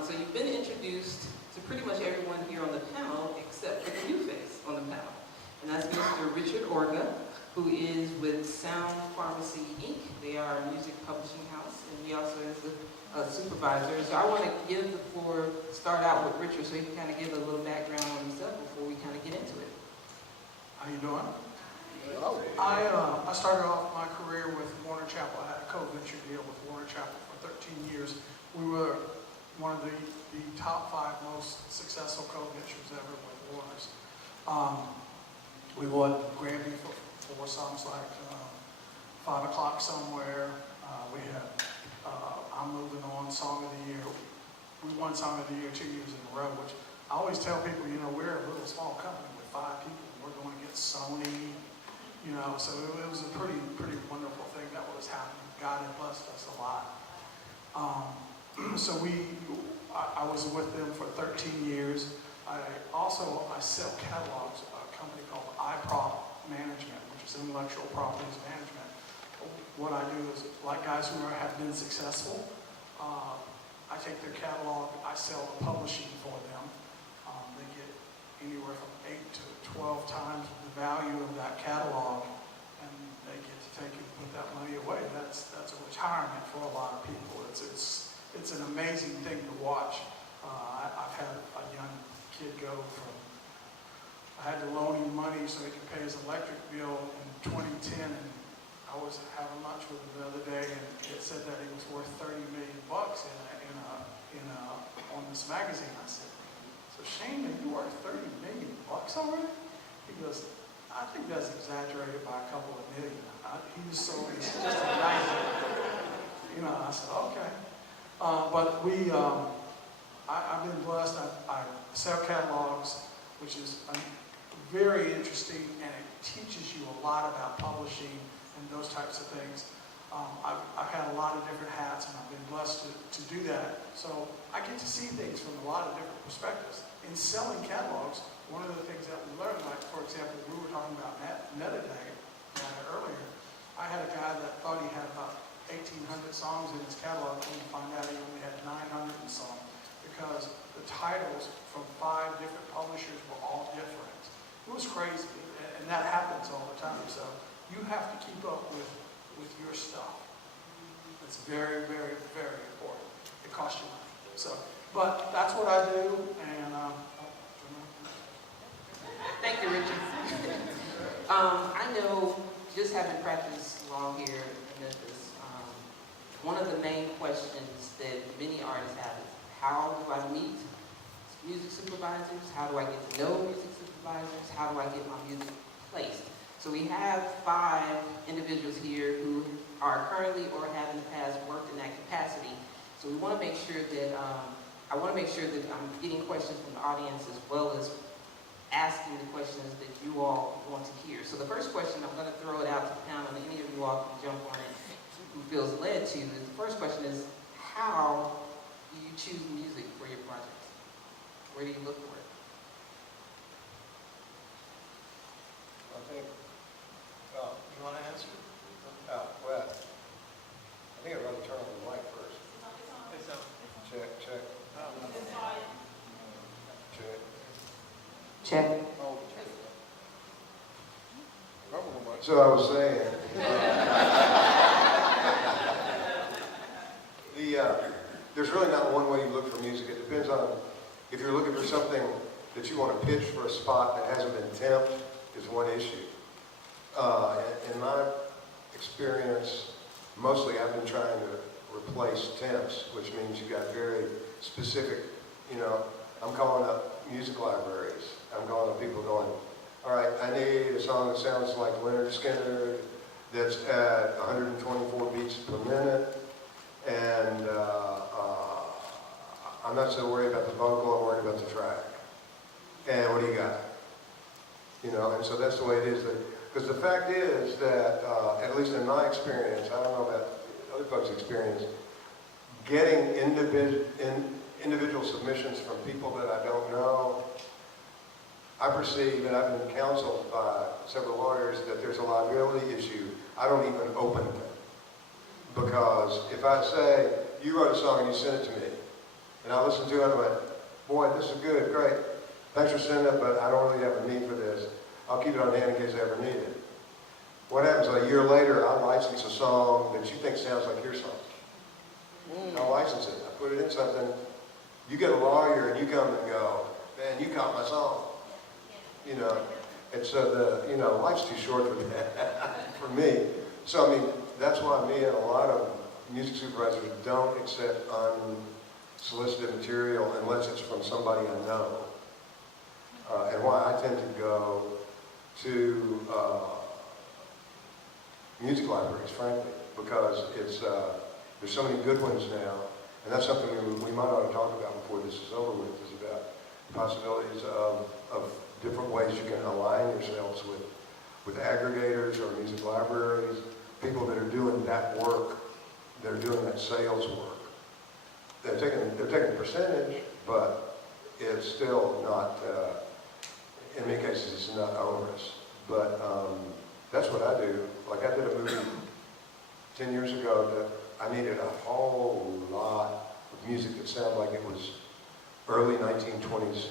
So you've been introduced to pretty much everyone here on the panel except for the new face on the panel. And that's Mr. Richard Orga, who is with Sound Pharmacy, Inc. They are a music publishing house, and he also is a supervisor. So I want to give the floor, start out with Richard so he can kind of give a little background on himself before we kind of get into it. How you doing? I started off my career with Warner Chappell. I had a co-venture deal with Warner Chappell for 13 years. We were one of the top 5 most successful co-ventures ever with Warner's. We won Grammy for songs like 5 O'Clock Somewhere. We had I'm Moving On, Song of the Year. We won Song of the Year 2 years in a row, which I always tell people, you know, we're a little small company with 5 people. We're going against Sony, you know, so it was a pretty wonderful thing that was happening. God had blessed us a lot. So I was with them for 13 years. I sell catalogs of a company called iProp Management, which is intellectual properties management. What I do is, like guys who have been successful, I take their catalog, I sell the publishing for them. They get anywhere from 8 to 12 times the value of that catalog, and they get to take and put that money away. That's a retirement for a lot of people. It's an amazing thing to watch. I've had a young kid go from, I had to loan him money so he could pay his electric bill in 2010, and I was having lunch with him the other day, and it said that he was worth $30 million on this magazine. I said, "So Shane, are you worth $30 million already?" He goes, "I think that's exaggerated by a couple of million." He's just amazing. You know, I said, "Okay." But I've been blessed. I sell catalogs, which is very interesting, and it teaches you a lot about publishing and those types of things. I've had a lot of different hats, and I've been blessed to do that. So I get to see things from a lot of different perspectives. In selling catalogs, one of the things that we learned, like for example, we were talking about metadata earlier. I had a guy that thought he had about 1,800 songs in his catalog, and we find out he only had 900 and some, because the titles from 5 different publishers were all different. It was crazy, and that happens all the time. So you have to keep up with your stuff. It's very, very, very important. It costs you money. So, but that's what I do, and Thank you, Richard. I know, just having practiced long here in Memphis, one of the main questions that many artists have is, how do I meet music supervisors? How do I get to know music supervisors? How do I get my music placed? So we have 5 individuals here who are currently or have in the past worked in that capacity. So we want to make sure that, I want to make sure that I'm getting questions from the audience as well as asking the questions that you all want to hear. So the first question, I'm going to throw it out to the panel, and any of you all can jump on it who feels led to. The first question is, how do you choose music for your projects? Where do you look for it? I think, you want to answer? Well, I think I'd rather turn on the mic first. Check. Check. Check. So I was saying, there's really not one way you look for music. It depends on, if you're looking for something that you want to pitch for a spot that hasn't been temped, is one issue. In my experience, mostly I've been trying to replace temps, which means you got very specific, you know, I'm calling up music libraries. I'm calling up people going, all right, I need a song that sounds like Leonard Skinner, that's at 124 beats per minute, and I'm not so worried about the vocal, I'm worried about the track. And what do you got? You know, and so that's the way it is. Because the fact is that, at least in my experience, I don't know about other folks' experience, getting individual submissions from people that I don't know, I perceive, and I've been counseled by several lawyers, that there's a liability issue. I don't even open them. Because if I say, you wrote a song and you sent it to me, and And I listened to it and I went, boy, this is good, great. Thanks for sending it, but I don't really have a need for this. I'll keep it on hand in case I ever need it. What happens a year later, I license a song that you think sounds like your song. I license it, I put it in something. You get a lawyer and you come and go, man, you caught my song. You know, and so life's too short for that, for me. So, I mean, that's why me and a lot of music supervisors don't accept unsolicited material unless it's from somebody I know. And why I tend to go to music libraries, frankly, because it's there's so many good ones now, and that's something we might ought to talk about before this is over with, is about possibilities of different ways you can align yourselves with aggregators or music libraries, people that are doing that work, that are doing that sales work. They're taking a percentage, but it's still not, in many cases, it's not onerous. But that's what I do. Like I did a movie 10 years ago that I needed a whole lot of music that sounded like it was early 1920s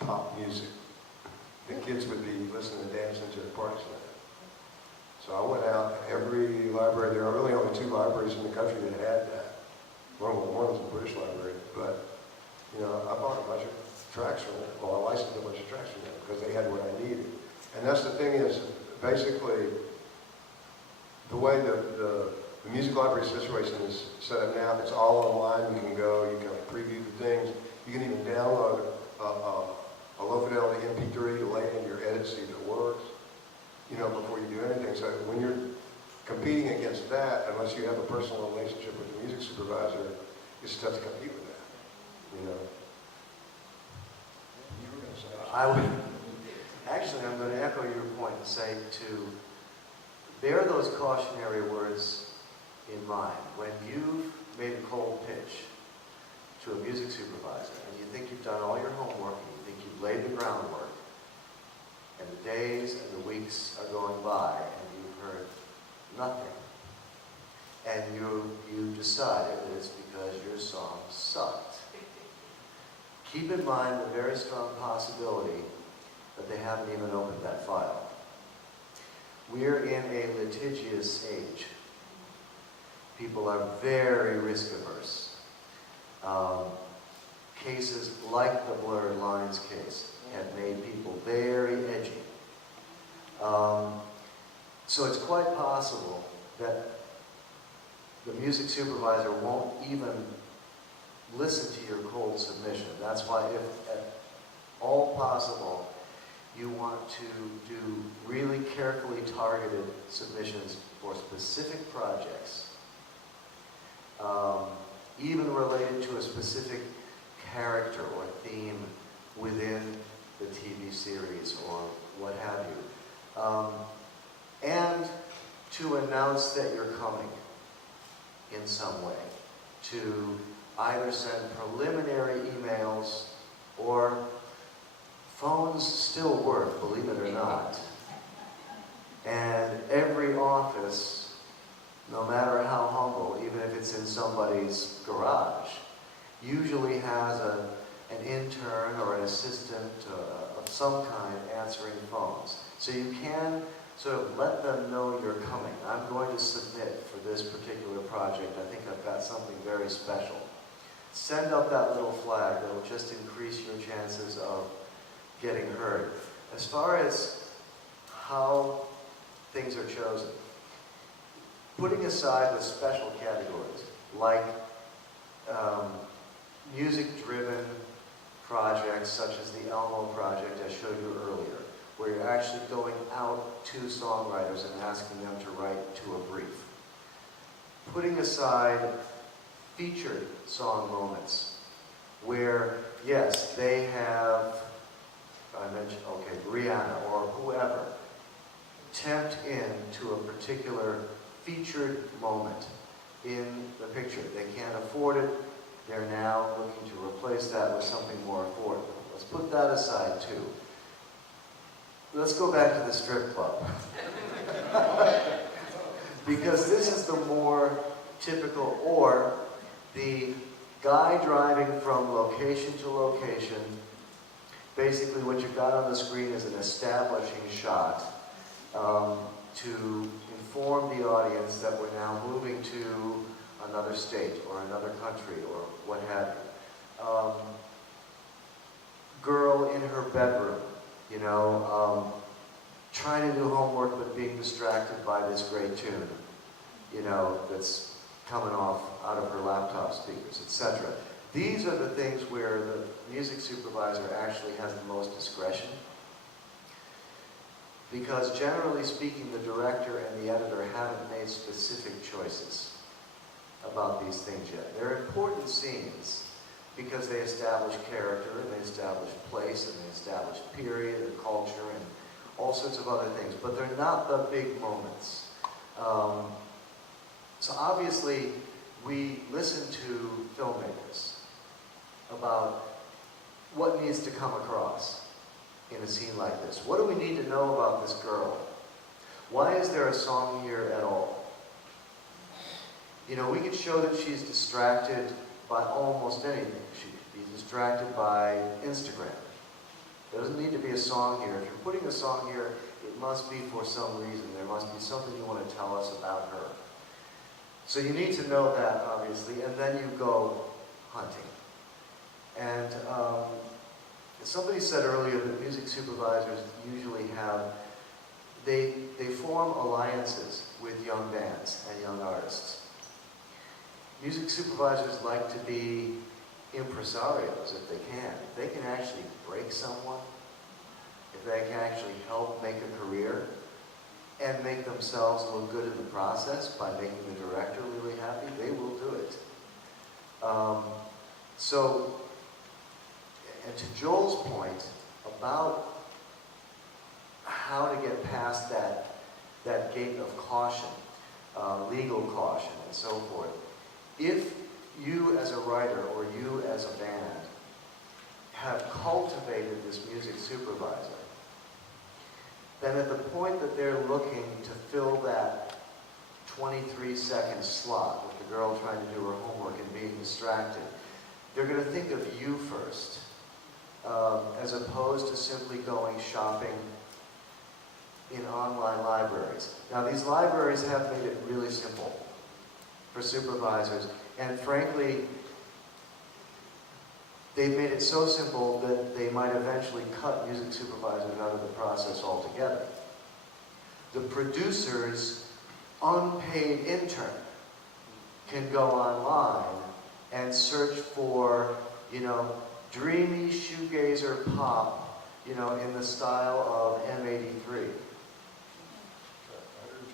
pop music. The kids would be listening and dancing to the parties with it. So I went out, every library, there are really only 2 libraries in the country that had that. One was the British Library, but I bought a bunch of tracks from it. Well, I licensed a bunch of tracks from it because they had what I needed. And that's the thing is, basically, the way the music library situation is set up now, it's all online. You can go, you can preview the things. You can even download a low fidelity MP3 to lay in your edit, see if it works, before you do anything. So when you're competing against that, unless you have a personal relationship with the music supervisor, it's tough to compete with that, You were going to say. I'm going to echo your point and say to bear those cautionary words in mind. When you've made a cold pitch to a music supervisor and you think you've done all your homework and you think you've laid the groundwork, and the days and the weeks are going by and you've heard nothing, and you decided that it's because your song sucked, keep in mind the very strong possibility that they haven't even opened that file. We're in a litigious age. People are very risk averse. Cases like the blurred lines case have made people very edgy. So it's quite possible that the music supervisor won't even listen to your cold submission. That's why, if at all possible, you want to do really carefully targeted submissions for specific projects, even related to a specific character or theme within the TV series or what have you. And to announce that you're coming in some way, to either send preliminary emails, or phones still work, believe it or not. And every office, no matter how humble, even if it's in somebody's garage, usually has an intern or an assistant of some kind answering phones. So you can sort of let them know you're coming. I'm going to submit for this particular project. I think I've got something very special. Send up that little flag that will just increase your chances of getting heard. As far as how things are chosen, putting aside the special categories like music-driven projects such as the Elmo project I showed you earlier, where you're actually going out to songwriters and asking them to write to a brief. Putting aside featured song moments where, yes, they have, I mentioned, okay, Rihanna or whoever, tempt into a particular featured moment in the picture. They can't afford it. They're now looking to replace that with something more affordable. Let's put that aside too. Let's go back to the strip club. Because this is the more typical, or the guy driving from location to location. Basically, what you've got on the screen is an establishing shot to inform the audience that we're now moving to another state or another country or what have you. Girl in her bedroom, you know, trying to do homework but being distracted by this great tune, you know, that's coming off out of her laptop speakers, etc. These are the things where the music supervisor actually has the most discretion, because generally speaking, the director and the editor haven't made specific choices about these things yet. They're important scenes because they establish character and they establish place and they establish period and culture and all sorts of other things, but they're not the big moments. So obviously, we listen to filmmakers about what needs to come across in a scene like this. What do we need to know about this girl? Why is there a song here at all? You know, we could show that she's distracted by almost anything. She could be distracted by Instagram. There doesn't need to be a song here. If you're putting a song here, it must be for some reason. There must be something you want to tell us about her. So you need to know that, obviously, and then you go hunting. And somebody said earlier that music supervisors usually have, they form alliances with young bands and young artists. Music supervisors like to be impresarios if they can. If they can actually break someone, if they can actually help make a career and make themselves look good in the process by making the director really happy, they will do it. And to Joel's point about how to get past that gate of caution, legal caution and so forth, if you as a writer or you as a band have cultivated this music supervisor, then at the point that they're looking to fill that 23-second slot with the girl trying to do her homework and being distracted, they're going to think of you first, as opposed to simply going shopping in online libraries. Now, these libraries have made it really simple for supervisors, and frankly, they've made it so simple that they might eventually cut music supervisors out of the process altogether. The producer's unpaid intern can go online and search for, you know, dreamy shoegazer pop, you know, in the style of M83.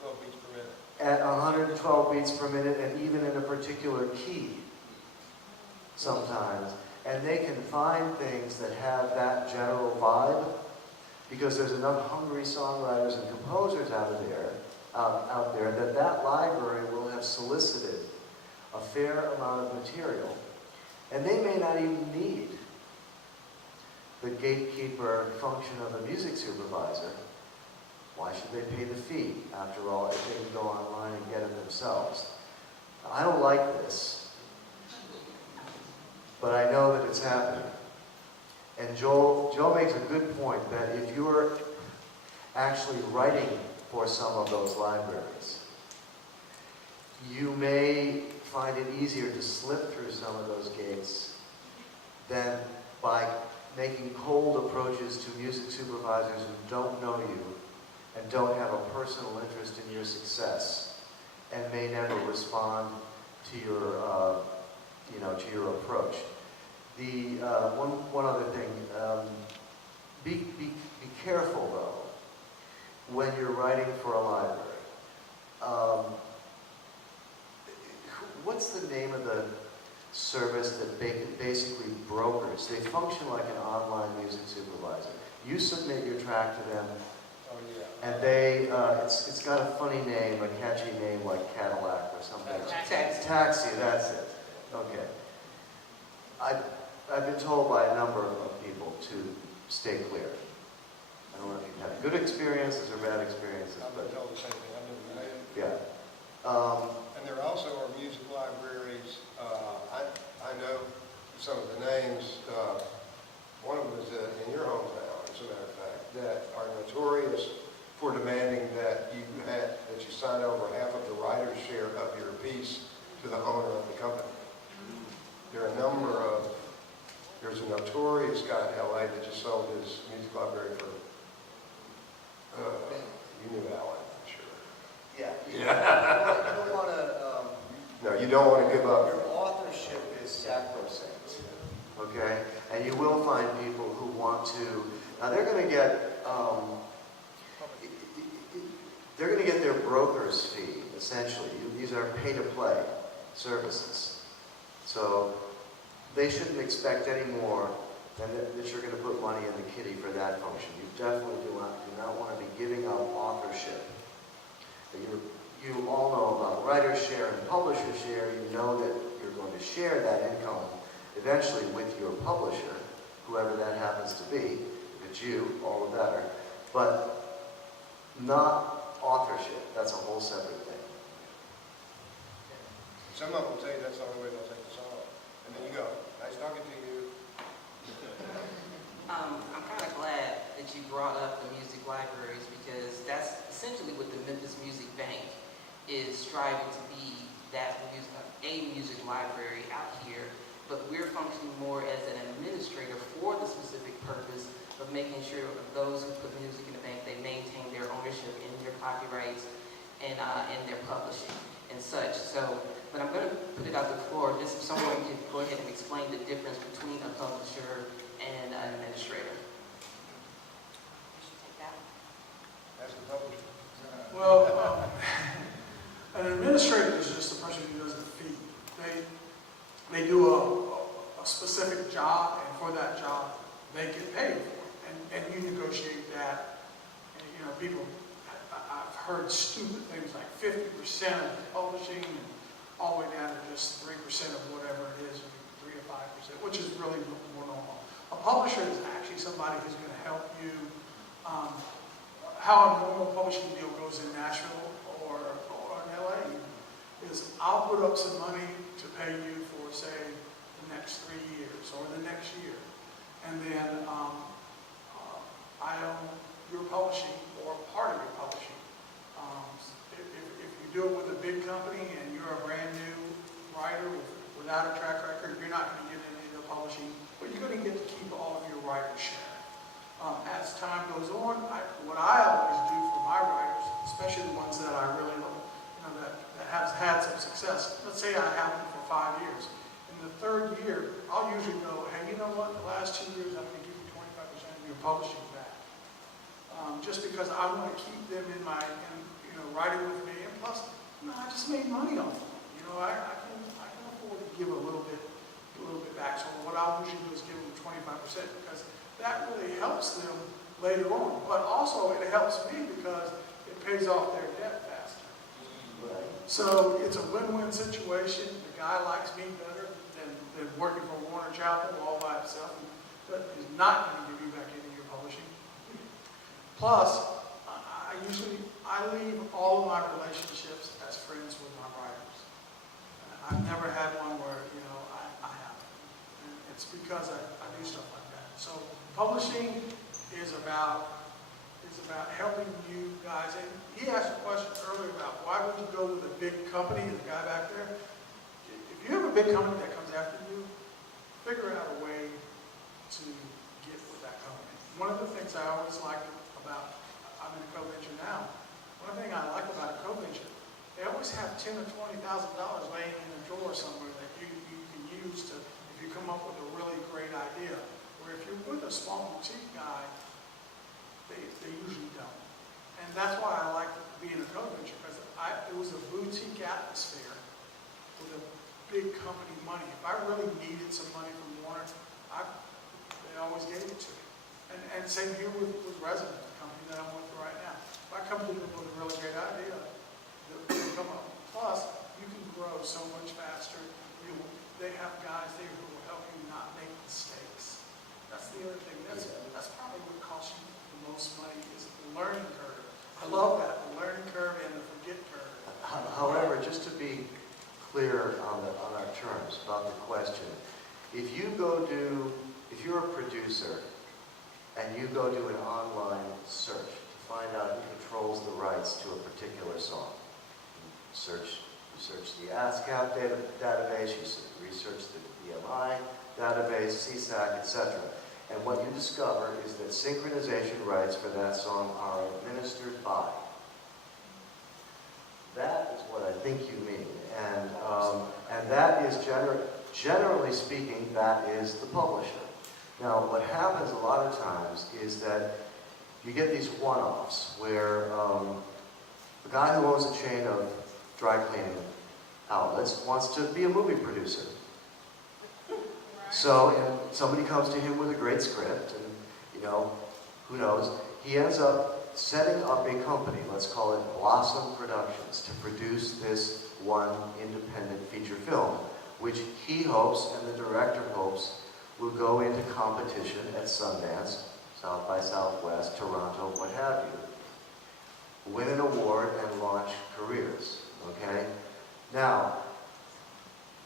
112 beats per minute. At 112 beats per minute, and even in a particular key sometimes. And they can find things that have that general vibe, because there's enough hungry songwriters and composers out there that library will have solicited a fair amount of material. And they may not even need the gatekeeper function of the music supervisor. Why should they pay the fee? After all, if they can go online and get it themselves. I don't like this, but I know that it's happening. And Joel makes a good point that if you're actually writing for some of those libraries, you may find it easier to slip through some of those gates than by making cold approaches to music supervisors who don't know you and don't have a personal interest in your success and may never respond to your, to your approach. The one other thing, be careful though when you're writing for a library. What's the name of the service that basically brokers? They function like an online music supervisor. You submit your track to them, Oh, yeah. and they, it's got a funny name, a catchy name like Cadillac or something. Taxi, that's it. Okay. I've been told by a number of people to stay clear. I don't know if you've had good experiences or bad experiences, I've but been told the same thing. I've never had it. yeah. And there also are music libraries. I I know some of the names, one of them is in your hometown, as a matter of fact, that are notorious for demanding that you sign over half of the writer's share of your piece to the owner of the company. There are there's a notorious guy in LA that just sold his music library for, you knew Alan, I'm sure. Yeah. Yeah. You don't want to, No, you don't want to give up. your authorship is sacrosanct. Okay? And you will find people who want to, now they're going to get, their broker's fee, essentially. These are pay-to-play services. So they shouldn't expect any more than that you're going to put money in the kitty for that function. You definitely do not want to be giving up authorship. You all know about writer's share and publisher's share. You know that you're going to share that income eventually with your publisher, whoever that happens to be. If it's you, all the better. But not authorship. That's a whole separate thing. Some of them will tell you that's the only way they'll take the song. And then you go, nice talking to you. I'm kind of glad that you brought up the music libraries because that's essentially what the Memphis Music Bank is striving to be, a music library out here, but we're functioning more as an administrator for the specific purpose of making sure of those who put music in the bank, they maintain their ownership in their copyrights and their publishing and such. So, but I'm going to put it out the floor, just if someone could go ahead and explain the difference between a publisher and an administrator. You should take that one. As a publisher. Well, an administrator is just the person who does the fee. They do a specific job, and for that job, they get paid for it. And you negotiate that. And, you know, people, I've heard stupid things like 50% of the publishing, and all the way down to just 3% of whatever it is, 3 to 5%, which is really more normal. A publisher is actually somebody who's going to help you. How a normal publishing deal goes in Nashville or in LA is I'll put up some money to pay you for, say, the next 3 years or the next year. And then I own your publishing or part of your publishing. If you do it with a big company and you're a brand new writer without a track record, you're not going to get any of the publishing, but you're going to get to keep all of your writer's share. As time goes on, what I always do for my writers, especially the ones that I really love, that have had some success. Let's say I have them for 5 years. In the third year, I'll usually go, hey, you know what? The last 2 years, I'm going to give you 25% of your publishing back, just because I want to keep them in writing with me. And plus, I just made money off them. I can afford to give a little bit back. So what I'll usually do is give them 25% because that really helps them later on. But also it helps me because it pays off their debt faster. Right. So it's a win-win situation. The guy likes me better than working for Warner Chappell all by himself, but is not going to give you back any of your publishing. Plus, I leave all of my relationships as friends with my writers. I've never had one where, I haven't. And it's because I do stuff like that. So publishing is about helping you guys. And he asked a question earlier about why would you go with a big company, the guy back there. If you have a big company that comes after you, figure out a way to get with that company. One of the things I always like about, I'm in a co-venture now, one thing I like about a co-venture, they always have $10,000 or $20,000 laying in a drawer somewhere that you can use to, if you come up with a really great idea. Where if you're with a small boutique guy, they usually don't. And that's why I like being a co-venture, because it was a boutique atmosphere with a big company money. If I really needed some money from Warner, they always gave it to me. And same here with Resident, the company that I'm with right now. If I come to them with a really great idea, they'll come up. Plus, you can grow so much faster. They have guys there who will help you not make mistakes. That's the other thing. That's probably what costs you the most money is the learning curve. I love that, the learning curve and the forget curve. However, just to be clear on our terms about the question. If you're a producer and you go do an online search to find out who controls the rights to a particular song, you search the ASCAP database, you research the BMI database, CSAC, etc. And what you discover is that synchronization rights for that song are administered by. That is what I think you mean. And that is, generally speaking, that is the publisher. Now, what happens a lot of times is that you get these one-offs where the guy who owns a chain of dry cleaning outlets wants to be a movie producer. So, and somebody comes to him with a great script, and, you know, who knows, he ends up setting up a company, let's call it Blossom Productions, to produce this one independent feature film, which he hopes and the director hopes will go into competition at Sundance, South by Southwest, Toronto, what have you. Win an award and launch careers, okay? Now,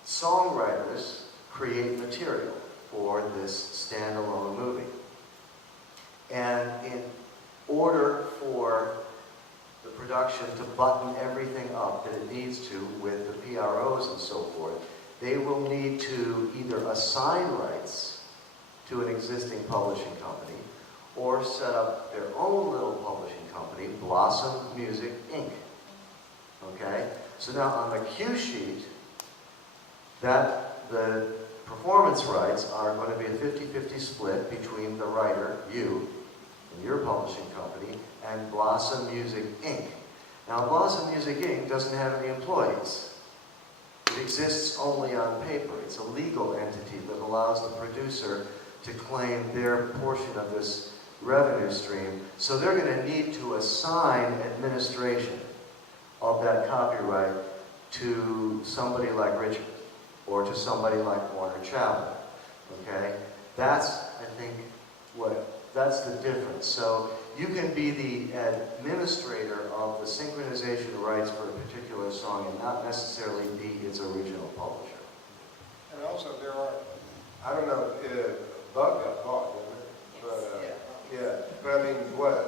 songwriters create material for this standalone movie. And in order for the production to button everything up that it needs to with the PROs and so forth, they will need to either assign rights to an existing publishing company or set up their own little publishing company, Blossom Music, Inc. Okay? So now on the cue sheet, that the performance rights are going to be a 50-50 split between the writer, you, and your publishing company, and Blossom Music, Inc. Now, Blossom Music, Inc. doesn't have any employees. It exists only on paper. It's a legal entity that allows the producer to claim their portion of this revenue stream. So they're going to need to assign administration of that copyright to somebody like Richard or to somebody like Warner Chappell. Okay? That's, I think, that's the difference. So you can be the administrator of the synchronization rights for a particular song and not necessarily be its original publisher. And also there are, I don't know, Bug got bought, didn't it? But, yeah, but I mean,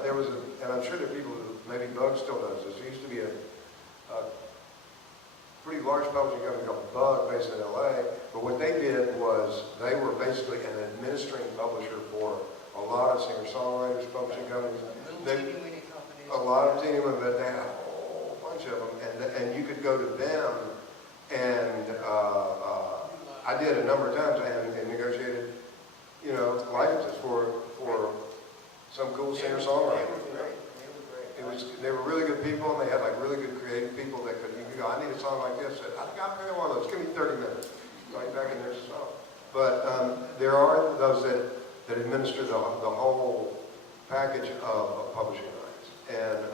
there was and I'm sure there are people who, maybe Bug still does this. There used to be a pretty large publishing company called Bug based in LA, but what they did was they were basically an administering publisher for a lot of singer-songwriters, publishing companies. A lot of teeny women, but they had a whole bunch of them, and you could go to them, and I did a number of times and negotiated, you know, licenses for some cool singer-songwriters. They were really good people, and they had like really good creative people that could, you could go, I need a song like this. I think I'll play one of those. Give me 30 minutes. Right back in there's a song. But there are those that administer the whole package of publishing rights. And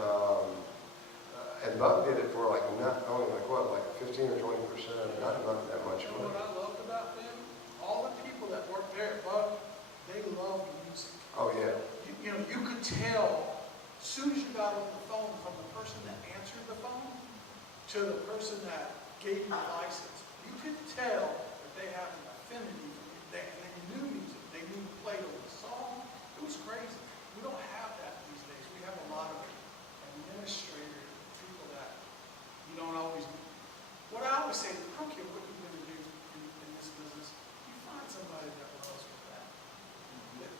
Bug did it for like not only like what, like 15 or 20%, not that much. You know what I loved about them? All the people that work there at Bug, they love music. Oh yeah. You know, you could tell as soon as you got on the phone from the person that answered the phone to the person that gave you the license, you could tell that they have an affinity for music. They knew music. They knew to play the song. It was crazy. We don't have that these days. We have a lot of administrators, people that you don't always. What I always say, I don't care what you're going to do in this business, you find somebody that loves that.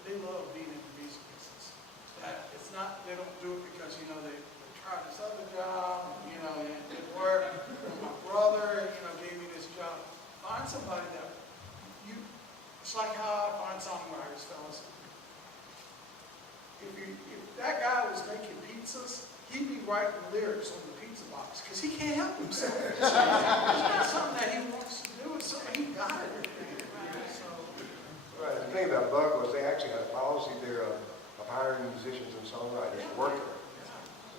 They love being in the music business. That it's not, they don't do it because, you know, they tried this other job, and, you know, it didn't work. My brother, you know, gave me this job. Find somebody that it's like how I find songwriters, fellas. If that guy was making pizzas, he'd be writing lyrics on the pizza box because he can't help himself. It's not something that he wants to do. It's something he got it. Right. The thing about Bug was they actually had a policy there of hiring musicians and songwriters to work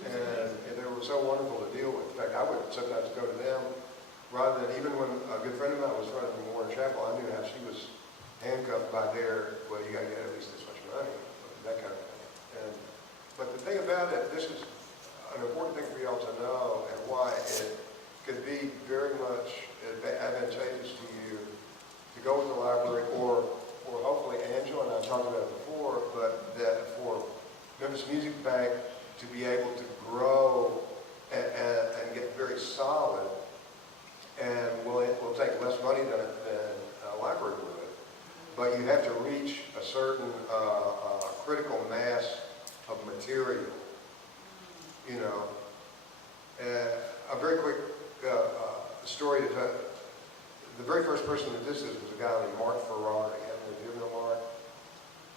there. And they were so wonderful to deal with. In fact, I would sometimes go to them rather than, even when a good friend of mine was running from Warner Chappell, I knew how she was handcuffed by their, well, you got to get at least this much money, that kind of thing. But the thing about it, this is an important thing for y'all to know and why it could be very much advantageous this music bank to be able to grow and get very solid, and will take less money than a library would, but you have to reach a certain critical mass of material, you know. A very quick story to tell. The very first person that this is was a guy named Mark Ferrari. Do you know Mark?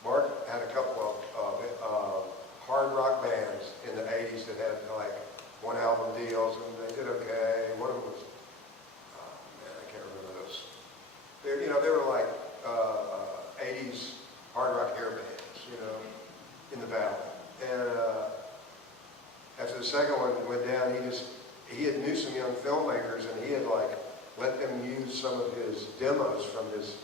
Mark had a couple of hard rock bands in the 80s that had like one album deals, and they did okay. One of them was, oh man, I can't remember those. They were like 80s hard rock hair bands, you know, in the valley. And after the second one went down, he had knew some young filmmakers, and he had like let them use some of his demos from his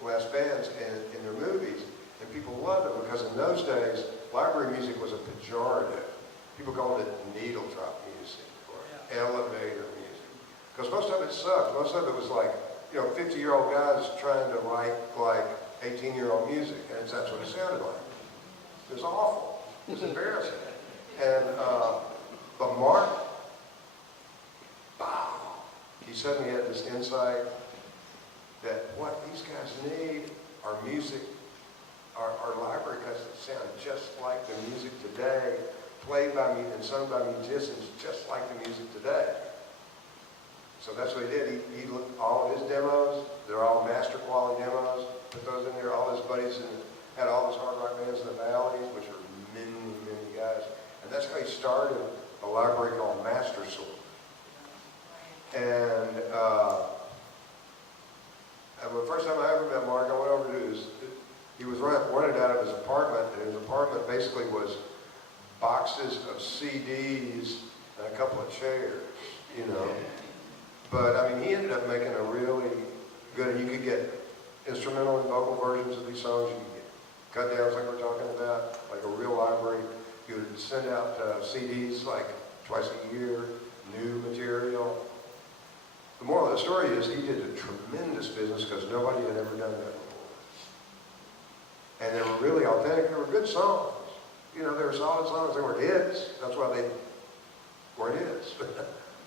last bands in their movies. And people loved them because in those days, library music was a pejorative. People called it needle drop music or elevator music. Because most of it sucked. Most of it was like, 50-year-old guys trying to write like 18-year-old music. And that's what it sounded like. It was awful. It was embarrassing. And, but Mark, he suddenly had this insight that what these guys need are music, our library cuts that sound just like the music today, played by me and sung by musicians just like the music today. So that's what he did. He looked all of his demos, they're all master quality demos, put those in there, all his buddies had all those hard rock bands in the valleys, which are many, many guys. And that's how he started a library called Master Source. And the first time I ever met Mark, I went over to he was rented out of his apartment, and his apartment basically was boxes of CDs and a couple of chairs, But, I mean, he ended up making a really good, you could get instrumental and vocal versions of these songs, you could get cut downs like we're talking about, like a real library. You would send out CDs like twice a year, new material. The moral of the story is he did a tremendous business because nobody had ever done that before. And they were really authentic. They were good songs. They were solid songs. They were hits. That's why they weren't hits.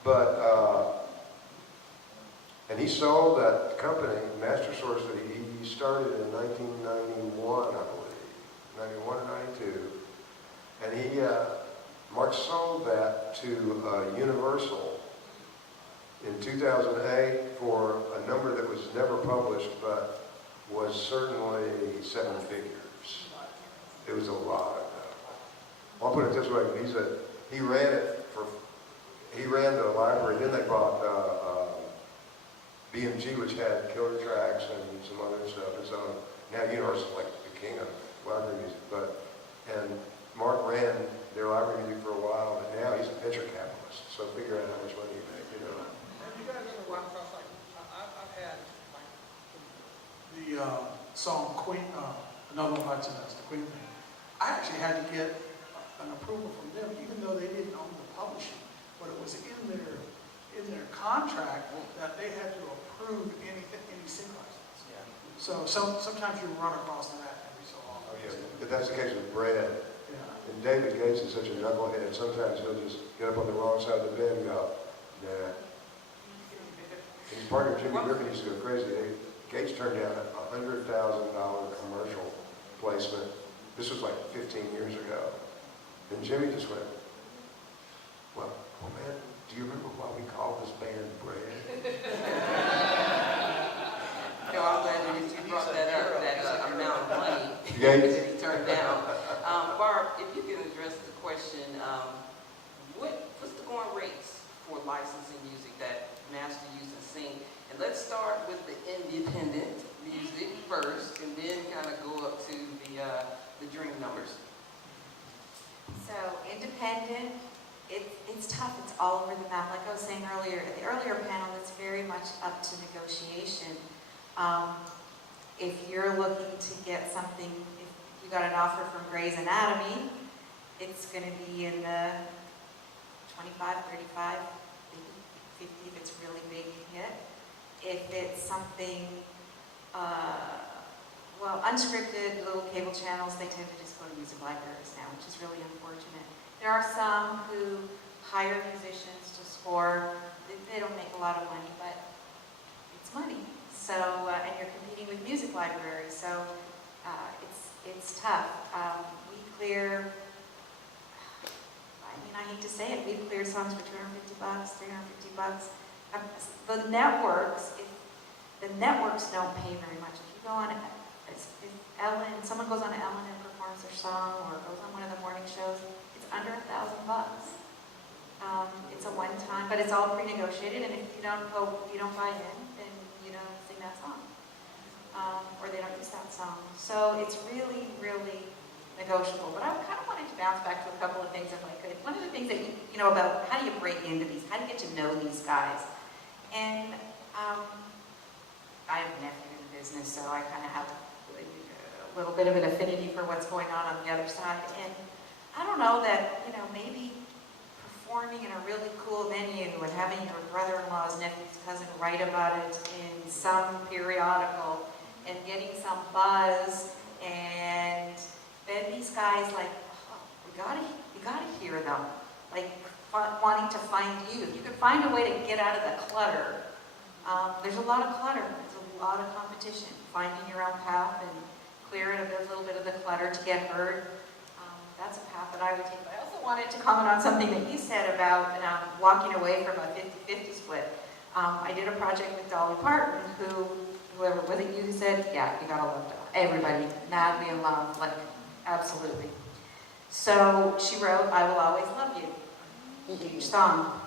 But, and he sold that company, Master Source, that he started in 1991, I believe. 91 or 92. And Mark sold that to Universal in 2008 for a number that was never published, but was certainly 7 figures. It was a lot of that. I'll put it this way: he ran the library. Then they bought BMG, which had Killer Tracks and some other stuff, and so now Universal's like the king of library music. And Mark ran their library music for a while, but now he's a venture capitalist. So figure out how much money you make, Have you guys ever run across, like, I've had, like, the song Queen, Another One Bites the Dust, the Queen thing. I actually had to get an approval from them, even though they didn't own the publishing. But it was in their contract that they had to approve any sync license. Yeah. So sometimes you run across that every so often. Oh, yeah. But that's the case with Brad. Yeah. And David Gates is such a knucklehead. Sometimes he'll just get up on the wrong side of the bed and go, nah. His partner Jimmy Griffin used to go crazy. Gates turned down a $100,000 commercial placement. This was like 15 years ago. And Jimmy just went, well, man, do you remember why we called this band Bread? I'm glad that you brought that up, that amount of money Gates. that he turned down. Barb, if you can address the question, what's the going rates for licensing music that master use and sing? And let's start with the independent music first, and then kind of go up to the dream numbers. So independent, it's tough. It's all over the map. Like I was saying earlier, at the earlier panel, it's very much up to negotiation. If you're looking to get something, if you got an offer from Grey's Anatomy, it's going to be in the 25, 35, maybe 50 if it's really big hit. If it's something, well, unscripted little cable channels, they tend to just go to music libraries now, which is really unfortunate. There are some who hire musicians to score. They don't make a lot of money, but it's money. So, and you're competing with music libraries, so it's tough. We clear, I mean, I hate to say it, we've cleared songs for $250, $350. The networks, the networks don't pay very much. If you go on, if Ellen, someone goes on Ellen and performs their song, or goes on one of the morning shows, it's under $1,000. It's a one-time, but it's all pre-negotiated, and if you don't buy in, then you don't sing that song, or they don't use that song. So it's really, really negotiable. But I kind of wanted to bounce back to a couple of things if I could. One of the things that you know about how do you break into these, how do you get to know these guys, and I have a nephew in the business, so I kind of have a little bit of an affinity for what's going on the other side. And I don't know that, you know, maybe performing in a really cool venue and having your brother-in-law's nephew's cousin write about it in some periodical and getting some buzz, and then these guys like, oh, you gotta hear them, like wanting to find you. If you can find a way to get out of the clutter, there's a lot of clutter, there's a lot of competition. Finding your own path and clearing a little bit of the clutter to get heard, that's a path that I would take. But I also wanted to comment on something that you said about walking away from a 50-50 split. I did a project with Dolly Parton, whoever, was it you who said, yeah, you gotta love Dolly. Everybody, madly in love, like, absolutely. So she wrote, I Will Always Love You, huge song.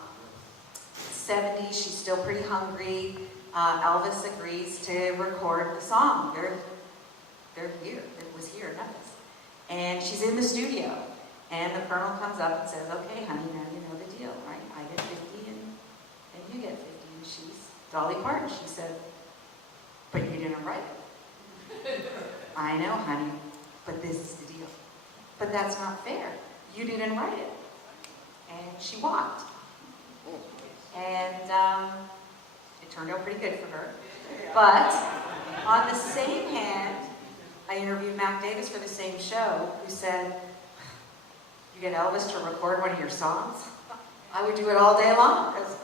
70s, she's still pretty hungry. Elvis agrees to record the song. They're here, it was here in Memphis. And she's in the studio, and the colonel comes up and says, okay, honey, now you know the deal, right? I get 50 and you get 50. And she's Dolly Parton. She said, but you didn't write it. I know, honey, but this is the deal. But that's not fair. You didn't write it. And she walked. And it turned out pretty good for her. But on the same hand, I interviewed Mac Davis for the same show, who said, you get Elvis to record one of your songs? I would do it all day long, because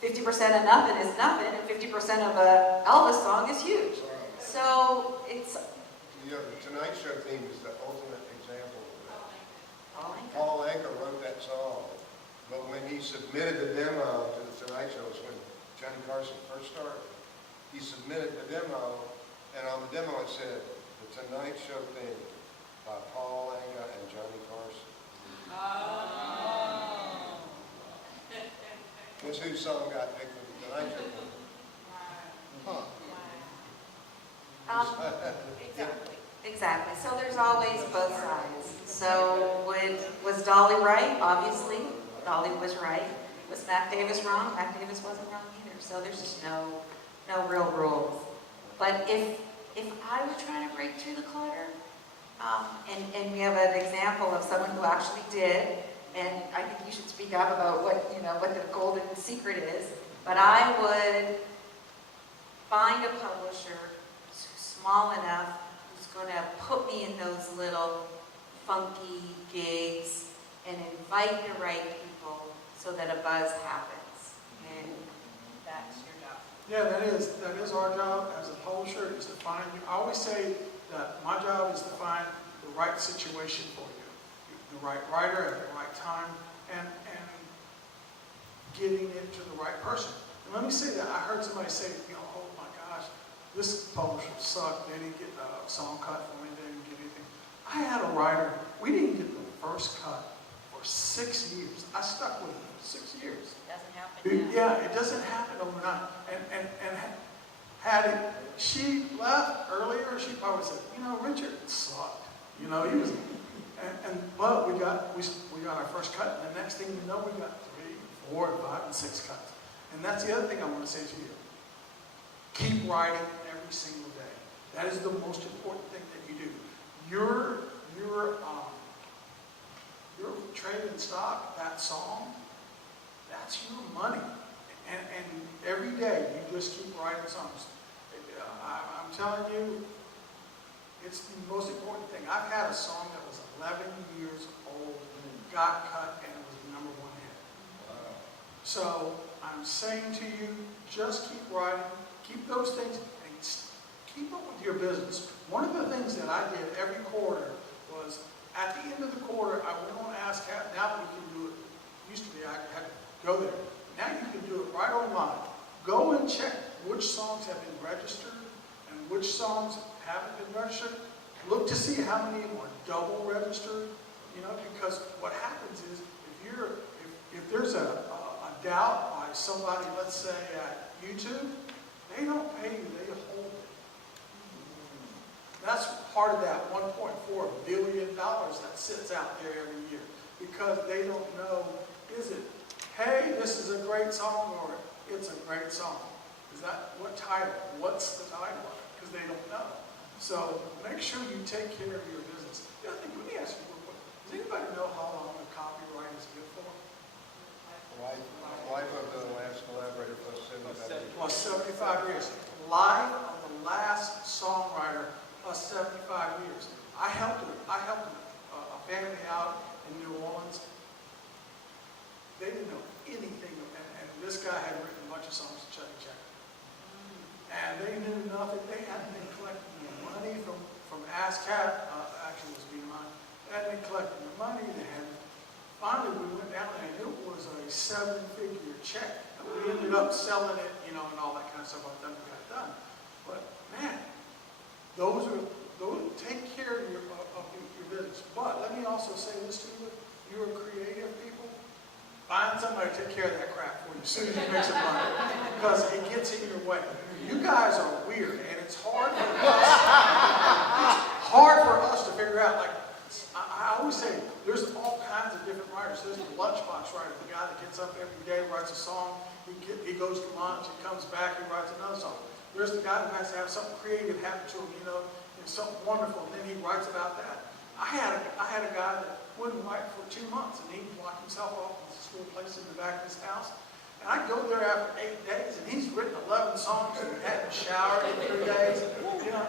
50% of nothing is nothing, and 50% of a Elvis song is huge. So it's... You know, the Tonight Show theme is the ultimate example of that. Paul Paul Anka wrote that song, but when he submitted the demo to the Tonight Show, it was when Johnny Carson first started, he submitted the demo, and on the demo it said, The Tonight Show theme by Paul Anka and Johnny Carson. Oh. Guess whose song got picked for the Tonight Show theme? Huh. Exactly. So there's always both sides. So was Dolly right? Obviously, Dolly was right. Was Mac Davis wrong? Mac Davis wasn't wrong either. So there's just no real rules. But if I were trying to break through the clutter, and we have an example of someone who actually did, and I think you should speak up about what the golden secret is. But I would find a publisher small enough who's going to put me in those little funky gigs and invite the right people so that a buzz happens. And that's your job. Yeah, that is our job as a publisher, is to find, I always say that my job is to find the right situation for you, the right writer at the right time, and getting it to the right person. And let me say that, I heard somebody say, oh my gosh, this publisher sucked, they didn't get a song cut for me, they didn't get anything. I had a writer, we didn't get the first cut for 6 years. I stuck with it for 6 years. Doesn't happen. Yeah, it doesn't happen overnight. And had she left earlier, she probably said, Richard sucked. He was, but we got our first cut, and the next thing you know, we got 3, 4, 5, and 6 cuts. And that's the other thing I want to say to you. Keep writing every single day. That is the most important thing that you do. Your trading stock, that song, that's your money. And every day you just keep writing songs. I'm telling you, It's the most important thing. I've had a song that was 11 years old, got cut, and it was the #1 hit. So I'm saying to you, just keep writing, keep those things, and keep up with your business. One of the things that I did every quarter was, at the end of the quarter, I went on ASCAP. Now we can do it. Used to be I had to go there. Now you can do it right online. Go and check which songs have been registered and which songs haven't been registered. Look to see how many are double registered. You know, because what happens is if there's a doubt by somebody, let's say at YouTube, they don't pay you, they hold it. That's part of that $1.4 billion that sits out there every year, because they don't know, is it, hey, this is a great song, or it's a great song. Is that, what title? What's the title of it? Because they don't know. So make sure you take care of your business. The other thing, let me ask you real quick. Does anybody know how long a copyright is good for? Life of the last collaborator plus 75. Plus 75 years. Life of the last songwriter plus 75 years. I helped a family out in New Orleans. They didn't know anything, and this guy had written a bunch of songs to Chubby Checker. And they knew nothing. They hadn't been collecting the money from ASCAP, actually it was mine. They hadn't been collecting the money. They hadn't. Finally, we went down there, and it was a 7-figure check. And we ended up selling it, you know, and all that kind of stuff. Like that we got done. But man, those take care of your business. But let me also say this to you: you're creative people. Find somebody to take care of that crap for you as soon as you make some money, because it gets in your way. You guys are weird, and it's hard for us. It's hard for us to figure out. Like I always say, there's all kinds of different writers. There's the lunchbox writer, the guy that gets up every day, writes a song. He goes to lunch, he comes back, he writes another song. There's the guy who has to have something creative happen to him, you know, and something wonderful, and then he writes about that. I had a guy that wouldn't write for 2 months, and he'd lock himself off in this little place in the back of his house. And I'd go there after 8 days, and he's written 11 songs and hadn't showered in 3 days. You know,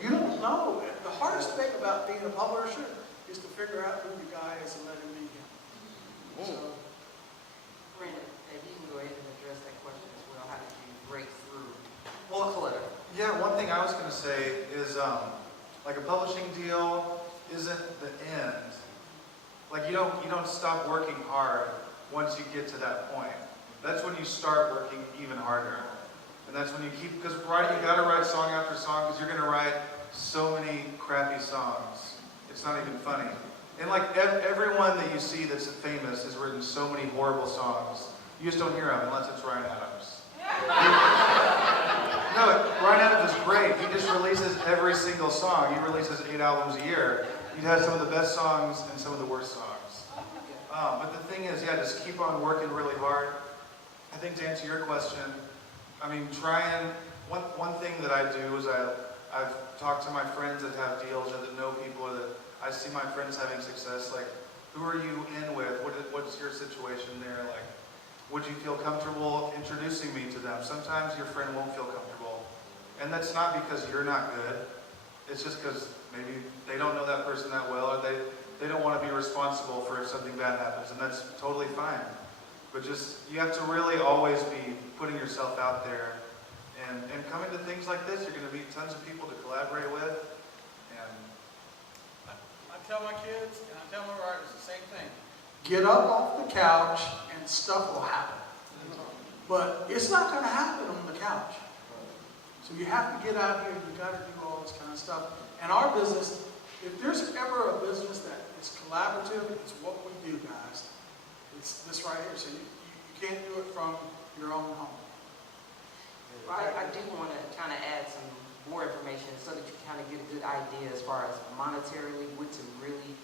you don't know. The hardest thing about being a publisher is to figure out who the guy is and let him be him. So, Brandon, if you can go ahead and address that question as well. How did you break through clutter? Yeah, one thing I was going to say is, like a publishing deal isn't the end. Like you don't stop working hard once you get to that point. That's when you start working even harder. And that's when you keep, because you got to write song after song, because you're going to write so many crappy songs. It's not even funny. And like everyone that you see that's famous has written so many horrible songs. You just don't hear them unless it's Ryan Adams. No, Ryan Adams is great. He just releases every single song. He releases 8 albums a year. He has some of the best songs and some of the worst songs. But the thing is, yeah, just keep on working really hard. I think to answer your question, I mean, one thing that I do is I've talked to my friends that have deals or that know people, or that I see my friends having success. Like, who are you in with? What's your situation there? Like, would you feel comfortable introducing me to them? Sometimes your friend won't feel comfortable. And that's not because you're not good. It's just because maybe they don't know that person that well, or they don't want to be responsible for if something bad happens, and that's totally fine. But just, you have to really always be putting yourself out there. And coming to things like this, you're going to meet tons of people to collaborate with. And I tell my kids, and I tell my writers the same thing. Get up off the couch and stuff will happen. But it's not going to happen on the couch. So you have to get out here, you got to do all this kind of stuff. And our business, if there's ever a business that is collaborative, it's what we do, guys. It's this right here. So you can't do it from your own home. Well, I do want to kind of add some more information so that you kind of get a good idea as far as monetarily what to really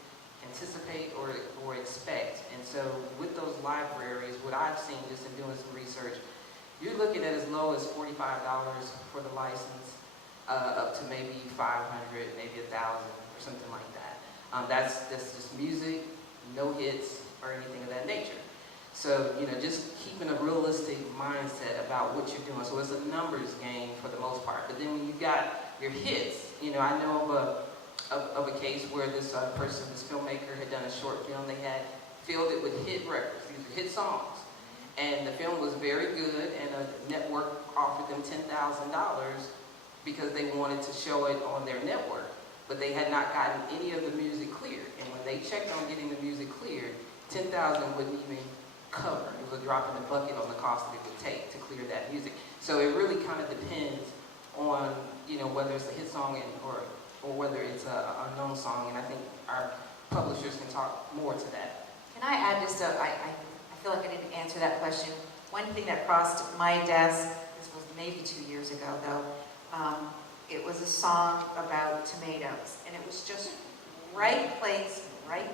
anticipate or expect. And so with those libraries, what I've seen just in doing some research, you're looking at as low as $45 for the license, up to maybe $500, maybe $1,000 or something like that. That's just music, no hits or anything of that nature. So, you know, just keeping a realistic mindset about what you're doing. So it's a numbers game for the most part. But then when you got your hits. You know, I know of a case where this person, this filmmaker, had done a short film. They had filled it with hit records. These are hit songs. And the film was very good, and a network offered them $10,000 because they wanted to show it on their network. But they had not gotten any of the music cleared. And when they checked on getting the music cleared, $10,000 wouldn't even cover. It was a drop in the bucket on the cost that it would take to clear that music. So it really kind of depends on, you know, whether it's a hit song or whether it's a unknown song. And I think our publishers can talk more to that. Can I add just I feel like I didn't answer that question. One thing that crossed my desk, this was maybe 2 years ago though, it was a song about tomatoes, and it was just right place, right,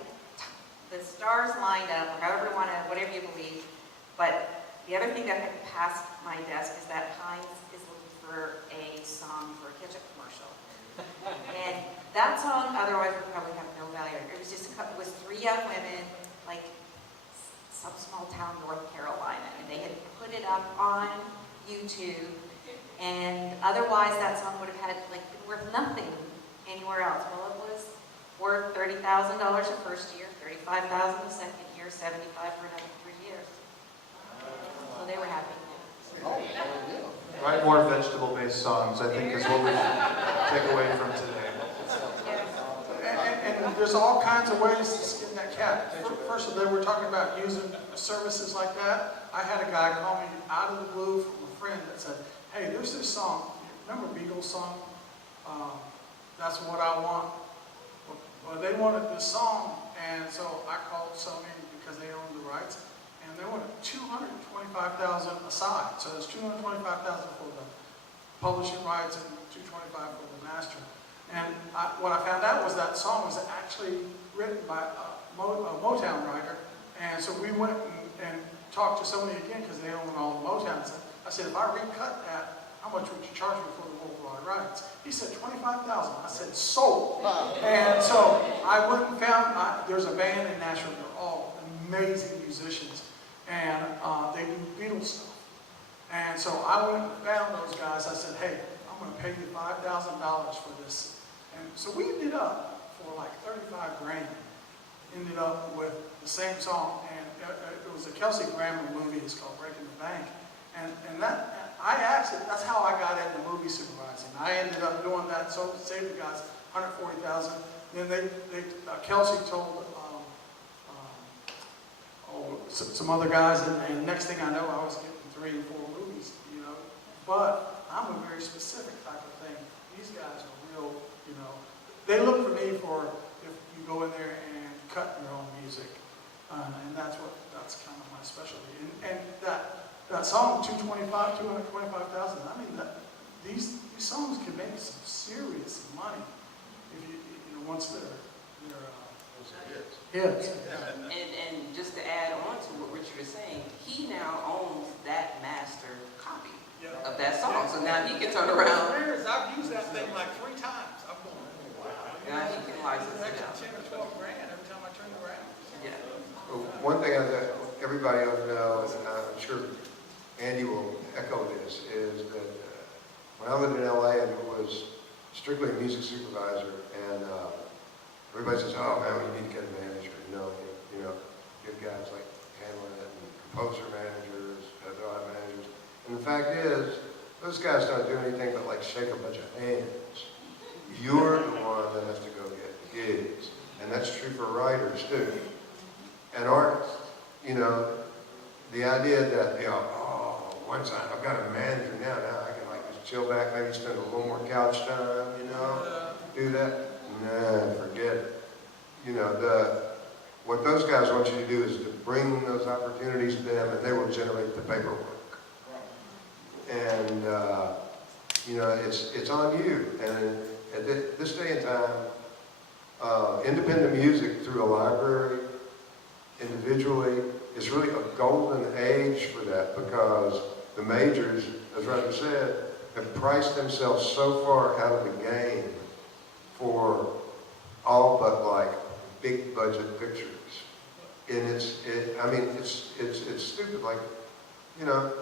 the stars lined up, or however you want to, whatever you believe. But the other thing that had passed my desk is that Heinz is looking for a song for a ketchup commercial. And that song otherwise would probably have no value. It was just it was 3 young women, like some small town, North Carolina, and they had put it up on YouTube. And otherwise, that song would have had like been worth nothing anywhere else. Well, it was worth $30,000 the first year, $35,000 the second year, $75,000 for another 3 years. So they were happy. Write more vegetable-based songs, I think, is what we should take away from today. And there's all kinds of ways to skin that cat. First of all, we're talking about using services like that. I had a guy call me out of the blue from a friend that said, hey, there's this song. Remember Beatles song? That's What I Want. Well, they wanted this song, and so I called Sony because they owned the rights, and they wanted $225,000 aside. So there's $225,000 for the publishing rights and $225,000 for the master. And what I found out was that song was actually written by a Motown writer, and so we went and talked to Sony again because they own all the Motown. I said, if I recut that, how much would you charge me for the worldwide rights? He said, $25,000. I said, sold. And so I went and found, there's a band in Nashville, they're all amazing musicians, and they do Beatles stuff. And so I went and found those guys. I said, hey, I'm going to pay you $5,000 for this. And so we ended up for like $35,000. Ended up with the same song, and it was a Kelsey Grammer movie. It's called Breaking the Bank. And that, I actually, that's how I got into movie supervising. I ended up doing that, so saved the guys $140,000. Then Kelsey told some other guys, and next thing I know, I was getting 3 and 4 movies, you know. But I'm a very specific type of thing. These guys are real, you know. They look for me for if you go in there and cut your own music, and that's kind of my specialty. And that song, $225,000. I mean, these songs can make some serious money if you know once they're hits. And just to add on to what Richard is saying, he now owns that master copy of that song. So now he can turn around. I've used that thing like 3 times. I'm going, wow. Now he can license it out. 10 or 12 grand every time I turn it around. Yeah. Well, one thing everybody ought to know, and I'm sure Andy will echo this, is that when I lived in LA and was strictly a music supervisor, and everybody says, oh man, you need to get a manager, you know, get guys like handling it, and composer managers, other art managers. And the fact is, those guys don't do anything but like shake a bunch of hands. You're the one that has to go get the gigs. And that's true for writers too. And artists, you know, the idea that, you know, once I've got a manager now I can like just chill back, maybe spend a little more couch time, you know, do that. Nah, forget it. You know, what those guys want you to do is to bring those opportunities to them, and they will generate the paperwork. And, you know, it's on you. And at this day and time, independent music through a library, individually, is really a golden age for that, because the majors, as Roger said, have priced themselves so far out of the game for all but like big budget pictures. And it's stupid. Like, you know,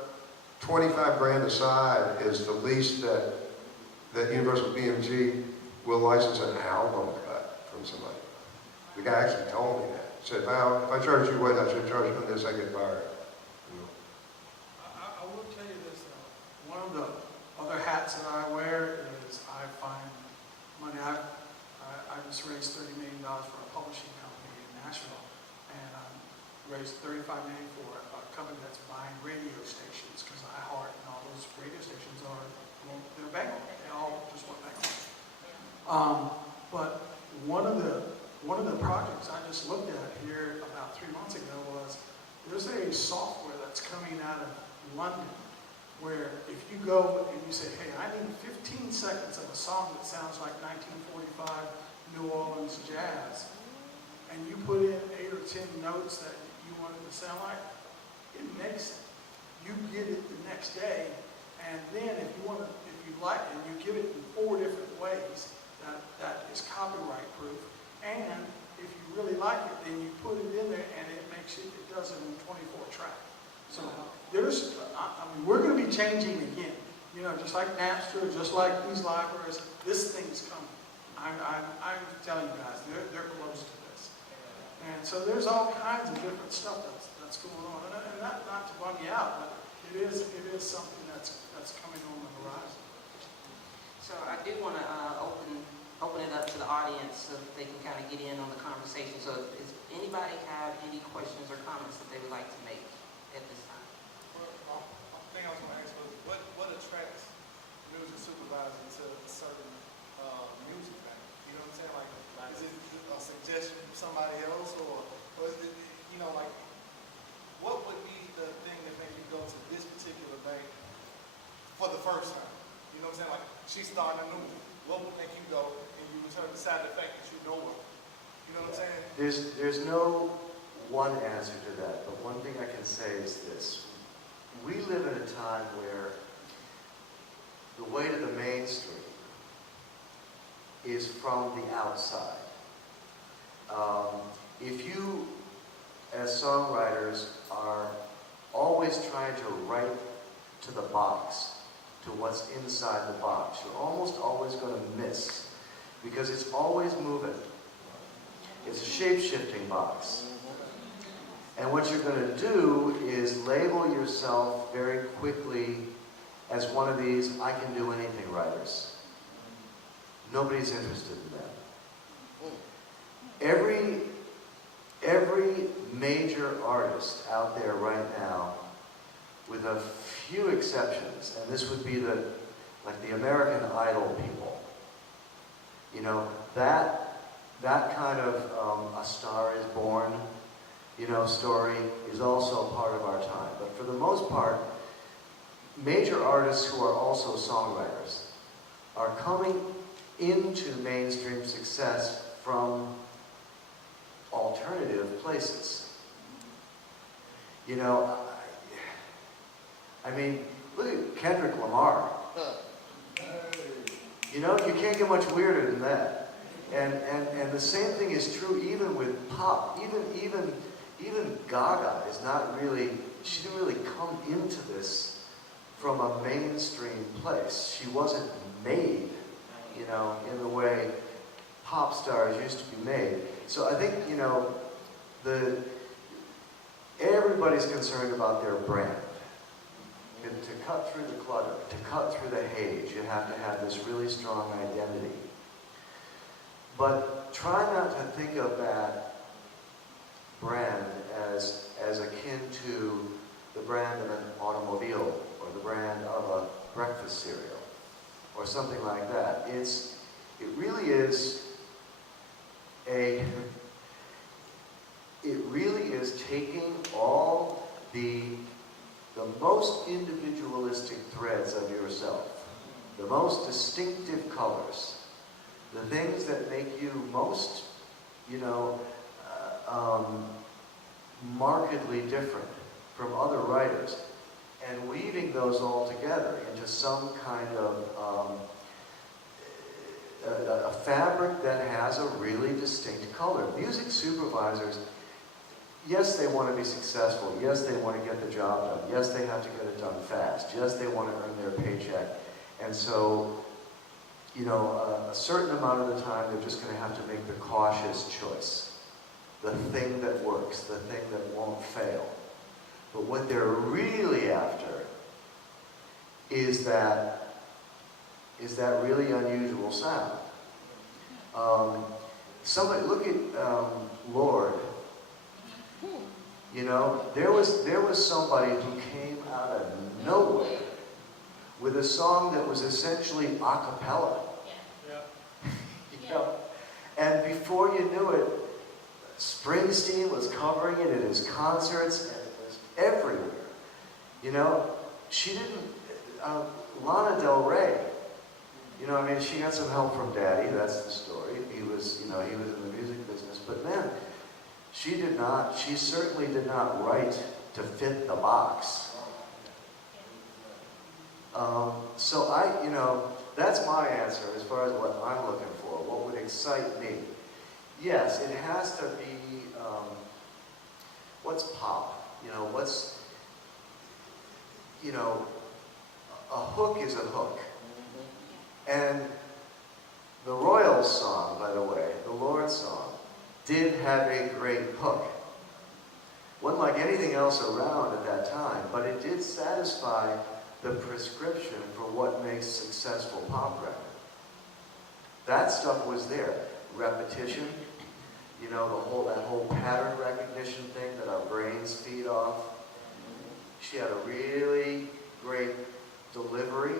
$25,000 aside is the least that that Universal BMG will license an album cut from somebody. The guy actually told me that. He said, "Now, if I charge you what I should charge you on this, I get fired." You know? I will tell you this, though. One of the other hats that I wear is I find money. I just raised $30 million for a publishing company in Nashville, and I raised $35 million for a company that's buying radio stations, because iHeart and all those radio stations they're bankrupt. They all just went bankrupt. But one of the projects I just looked at here about 3 months ago was there's a software that's coming out of London where if you go and you say, hey, I need 15 seconds of a song that sounds like 1945 New Orleans jazz, and you put in 8 or 10 notes that you want it to sound like, it makes it. You get it the next day, and then if you like it, you give it in 4 different ways that is copyright proof, and if you really like it, then you put it in there and it does it in 24 track. So we're going to be changing again. You know, just like Napster, just like these libraries, this thing's coming. I'm telling you guys, they're close to this. And so there's all kinds of different stuff that's going on. And not to bum you out, but it is something that's coming on the horizon. So I do want to open it up to the audience so that they can kind of get in on the conversation. So does anybody have any questions or comments that they would like to make at this time? Well, the thing I was going to ask was, what attracts music supervisors to a certain music band? You know what I'm saying? Like, is it a suggestion from somebody else, or is it, you know, like, what would be the thing that makes you go to this particular band for the first time? You know what I'm saying? Like, she's starting a new one. What would make you go, and you return beside the fact that you know her? You know what I'm saying? There's no one answer to that, but one thing I can say is this. We live in a time where the way to the mainstream is from the outside. If you, as songwriters, are always trying to write to the box, to what's inside the box, you're almost always going to miss, because it's always moving. It's a shape-shifting box. And what you're going to do is label yourself very quickly as one of these I can do anything writers. Nobody's interested in that. Every major artist out there right now, with a few exceptions, and this would be the American Idol people, you know, that kind of A Star Is Born, you know, story is also part of our time. But for the most part, major artists who are also songwriters are coming into mainstream success from alternative places. You know, I mean, look at Kendrick Lamar. You know, you can't get much weirder than that. And the same thing is true even with pop. Even Gaga is not really, she didn't really come into this from a mainstream place. She wasn't made, you know, in the way pop stars used to be made. So I think, you know, everybody's concerned about their brand. And to cut through the clutter, to cut through the haze, you have to have this really strong identity. But try not to think of that brand as akin to the brand of an automobile or the brand of a breakfast cereal or something like that. It really is taking all the most individualistic threads of yourself, the most distinctive colors, the things that make you most, you know, markedly different from other writers, and weaving those all together into some kind of a fabric that has a really distinct color. Music supervisors, yes, they want to be successful. Yes, they want to get the job done. Yes, they have to get it done fast. Yes, they want to earn their paycheck. And so you know, a certain amount of the time they're just going to have to make the cautious choice. The thing that works, the thing that won't fail. But what they're really after is that really unusual sound. Somebody look at Lord. You know, there was somebody who came out of nowhere with a song that was essentially a cappella. You know, and before you knew it, Springsteen was covering it at his concerts, and it was everywhere. You know, she didn't. Lana Del Rey. You know, I mean, she got some help from Daddy. That's the story. He was, you know, he was in the music business, but man. She certainly did not write to fit the box. So you know, that's my answer as far as what I'm looking for. What would excite me? Yes, it has to be, what's pop? You know, a hook is a hook. And the Royals song, by the way, the Lord's song, did have a great hook. Wasn't like anything else around at that time, but it did satisfy the prescription for what makes successful pop record. That stuff was there. Repetition, you know, that whole pattern recognition thing that our brains feed off. She had a really great delivery,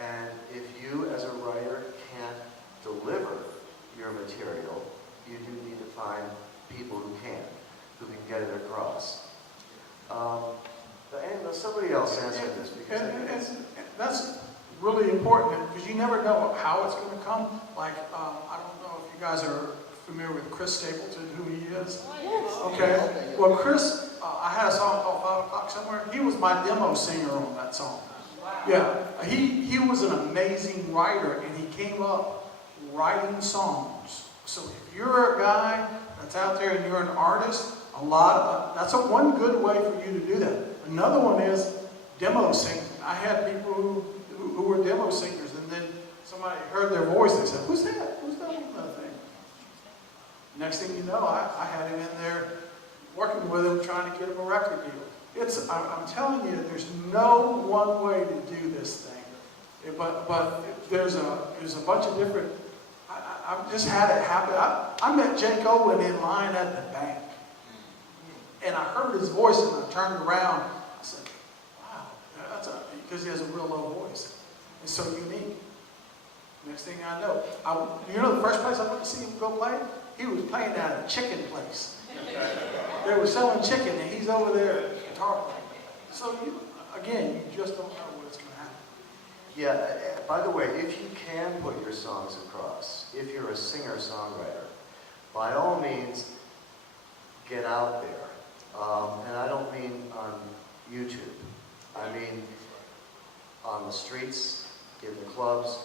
and if you as a writer can't deliver your material, you do need to find people who can get it across. And somebody else answer this, because and that's really important, because you never know how it's going to come. Like, I don't know if you guys are familiar with Chris Stapleton, who he is. Okay. Well, Chris, I had a song called 5 O'Clock Somewhere. He was my demo singer on that song. Yeah, he was an amazing writer, and he came up writing songs. So if you're a guy that's out there and you're an artist, that's one good way for you to do that. Another one is demo singing. I had people who were demo singers, and then somebody heard their voice and said, "Who's that? Who's that on that thing?" Next thing you know, I had him in there working with him, trying to get him a record deal. I'm telling you, there's no one way to do this thing. But there's a bunch of different. I've just had it happen. I met Jake Owen in line at the bank, and I heard his voice, and I turned around. I said, "Wow, because he has a real low voice. It's so unique." Next thing I know, you know the first place I went to see him go play? He was playing at a chicken place. They were selling chicken, and he's over there guitar playing. So you just don't know what's going to happen. Yeah, by the way, if you can put your songs across, if you're a singer-songwriter, by all means, get out there. And I don't mean on YouTube. I mean on the streets, in the clubs.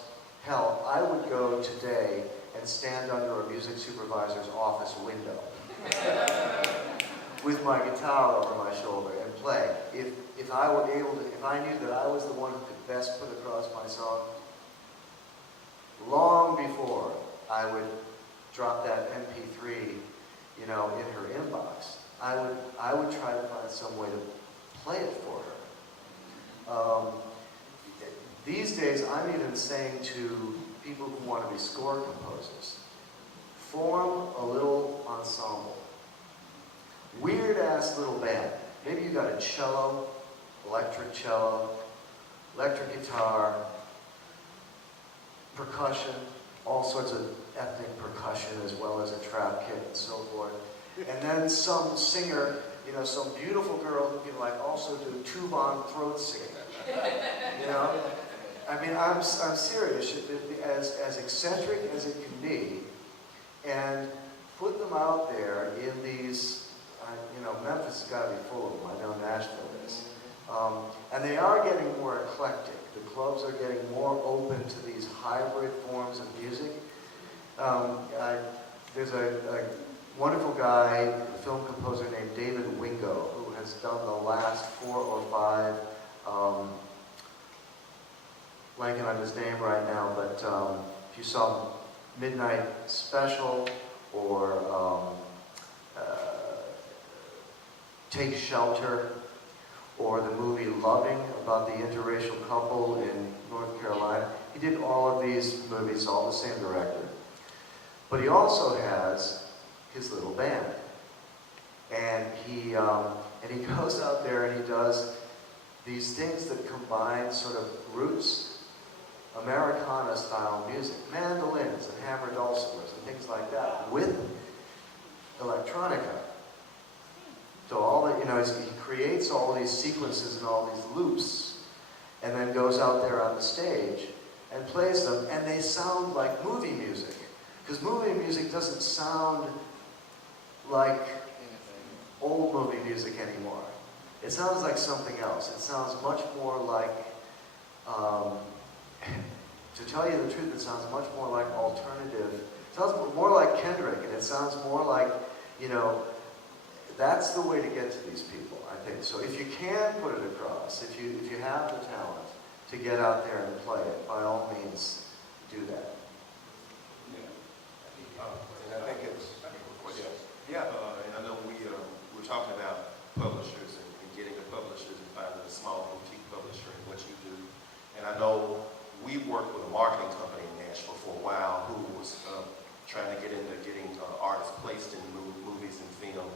Hell, I would go today and stand under a music supervisor's office window with my guitar over my shoulder and play. If I were able to, if I knew that I was the one who could best put across my song, long before I would drop that MP3, you know, in her inbox, I would try to find some way to play it for her. These days, I'm even saying to people who want to be score composers, form a little ensemble. Weird-ass little band. Maybe you got a cello, electric guitar, percussion, all sorts of ethnic percussion, as well as a trap kit and so forth. And then some singer, you know, some beautiful girl who can like also do tuba throat singing. You know? I mean, I'm serious. As eccentric as it can be, and put them out there in these, you know, Memphis has got to be full of them. I know Nashville is. And they are getting more eclectic. The clubs are getting more open to these hybrid forms of music. There's a wonderful guy, a film composer named David Wingo, who has done the last 4 or 5 blanking on his name right now, but if you saw Midnight Special or Take Shelter, or the movie Loving about the interracial couple in North Carolina. He did all of these movies, all the same director. But he also has his little band. And he goes out there and he does these things that combine sort of roots, Americana style music, mandolins and hammered dulcimers and things like that, with electronica. So all that, he creates all these sequences and all these loops, and then goes out there on the stage and plays them, and they sound like movie music. Because movie music doesn't sound like old movie music anymore. It sounds like something else. It sounds much more like, to tell you the truth, it sounds much more like alternative. It sounds more like Kendrick, and it sounds more like, that's the way to get to these people, I think. So if you can put it across, if you have the talent to get out there and play it, by all means, do that. And I think it's, And I know we're talking about publishers and getting the publishers and finding a small boutique publisher and what you do. And I know we worked with a marketing company in Nashville for a while who was trying to get into getting artists placed in movies and film,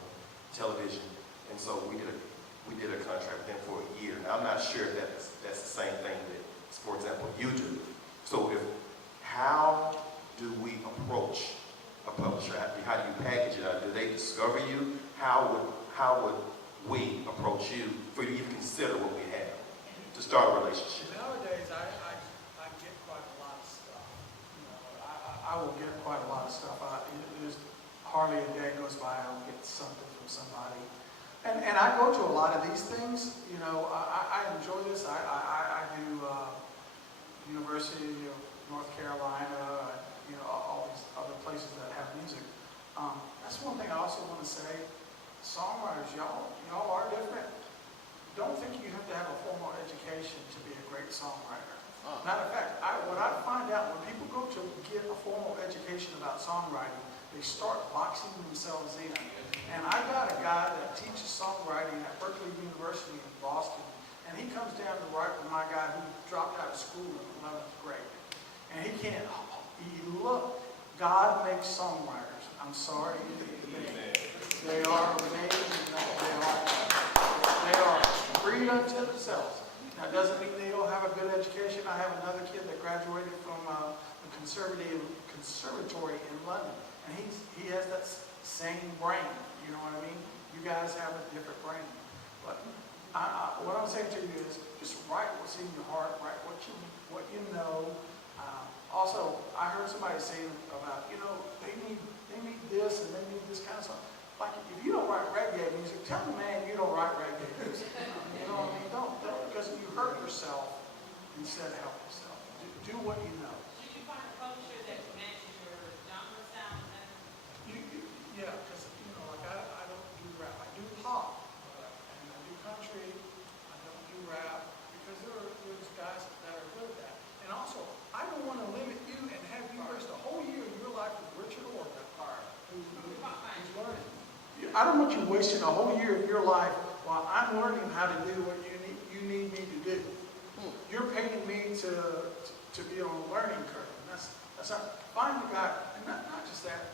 television. And so we did a contract with them for a year. Now I'm not sure if that's the same thing that, for example, you do. So how do we approach a publisher? How do you package it? Do they discover you? How would we approach you for you to even consider what we have to start a relationship? Nowadays, I get quite a lot of stuff. I will get quite a lot of stuff. There's hardly a day goes by I don't get something from somebody. And I go to a lot of these things. I enjoy this. I do University of North Carolina, all these other places that have music. That's one thing I also want to say. Songwriters, y'all are different. Don't think you have to have a formal education to be a great songwriter. Matter of fact, what I find out when people go to get a formal education about songwriting, they start boxing themselves in. And I got a guy that teaches songwriting at Berkeley University in Boston, and he comes down to write with my guy who dropped out of school in 11th grade. And look, God makes songwriters. I'm sorry. They are amazing. They are freed unto themselves. Now, it doesn't mean they don't have a good education. I have another kid that graduated from the conservatory in London, and he has that same brain. You know what I mean? You guys have a different brain. But what I'm saying to you is just write what's in your heart, write what you know. Also, I heard somebody saying about, they need this and they need this kind of stuff. Like, if you don't write reggae music, tell the man you don't write reggae music. You know what I mean? Don't, because you hurt yourself instead of help yourself. Do what you know. Should you find a publisher that matches your genre sound? Yeah, because, like I don't do rap. I do pop, and I do country. I don't do rap, because there's guys that are good at that. And also, I don't want to limit you and have you waste a whole year of your life with Richard Orton, who's learning. I don't want you wasting a whole year of your life while I'm learning how to do what you need me to do. You're paying me to be on a learning curve. And that's not, find the guy, and not just that.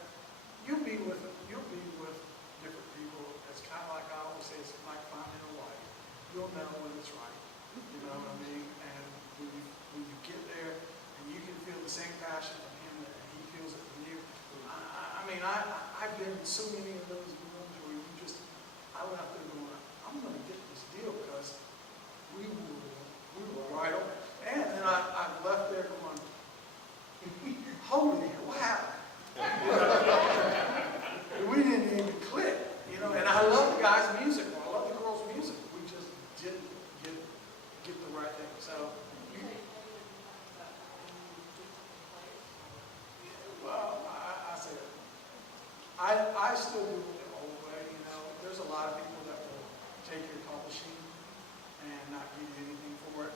You'll be with different people. It's kind of like I always say, it's like finding a wife. You'll know when it's right. You know what I mean? And when you get there, and you can feel the same passion from him that he feels it from you. I've been in so many of those rooms where I left there going, I'm going to get this deal because we were right on. And then I left there going, holy, what happened? We didn't even click, and I love the guy's music. I love the girl's music. We just didn't get the right thing. So, I say it. I still do it the old way, There's a lot of people that will take your publishing and not give you anything for it.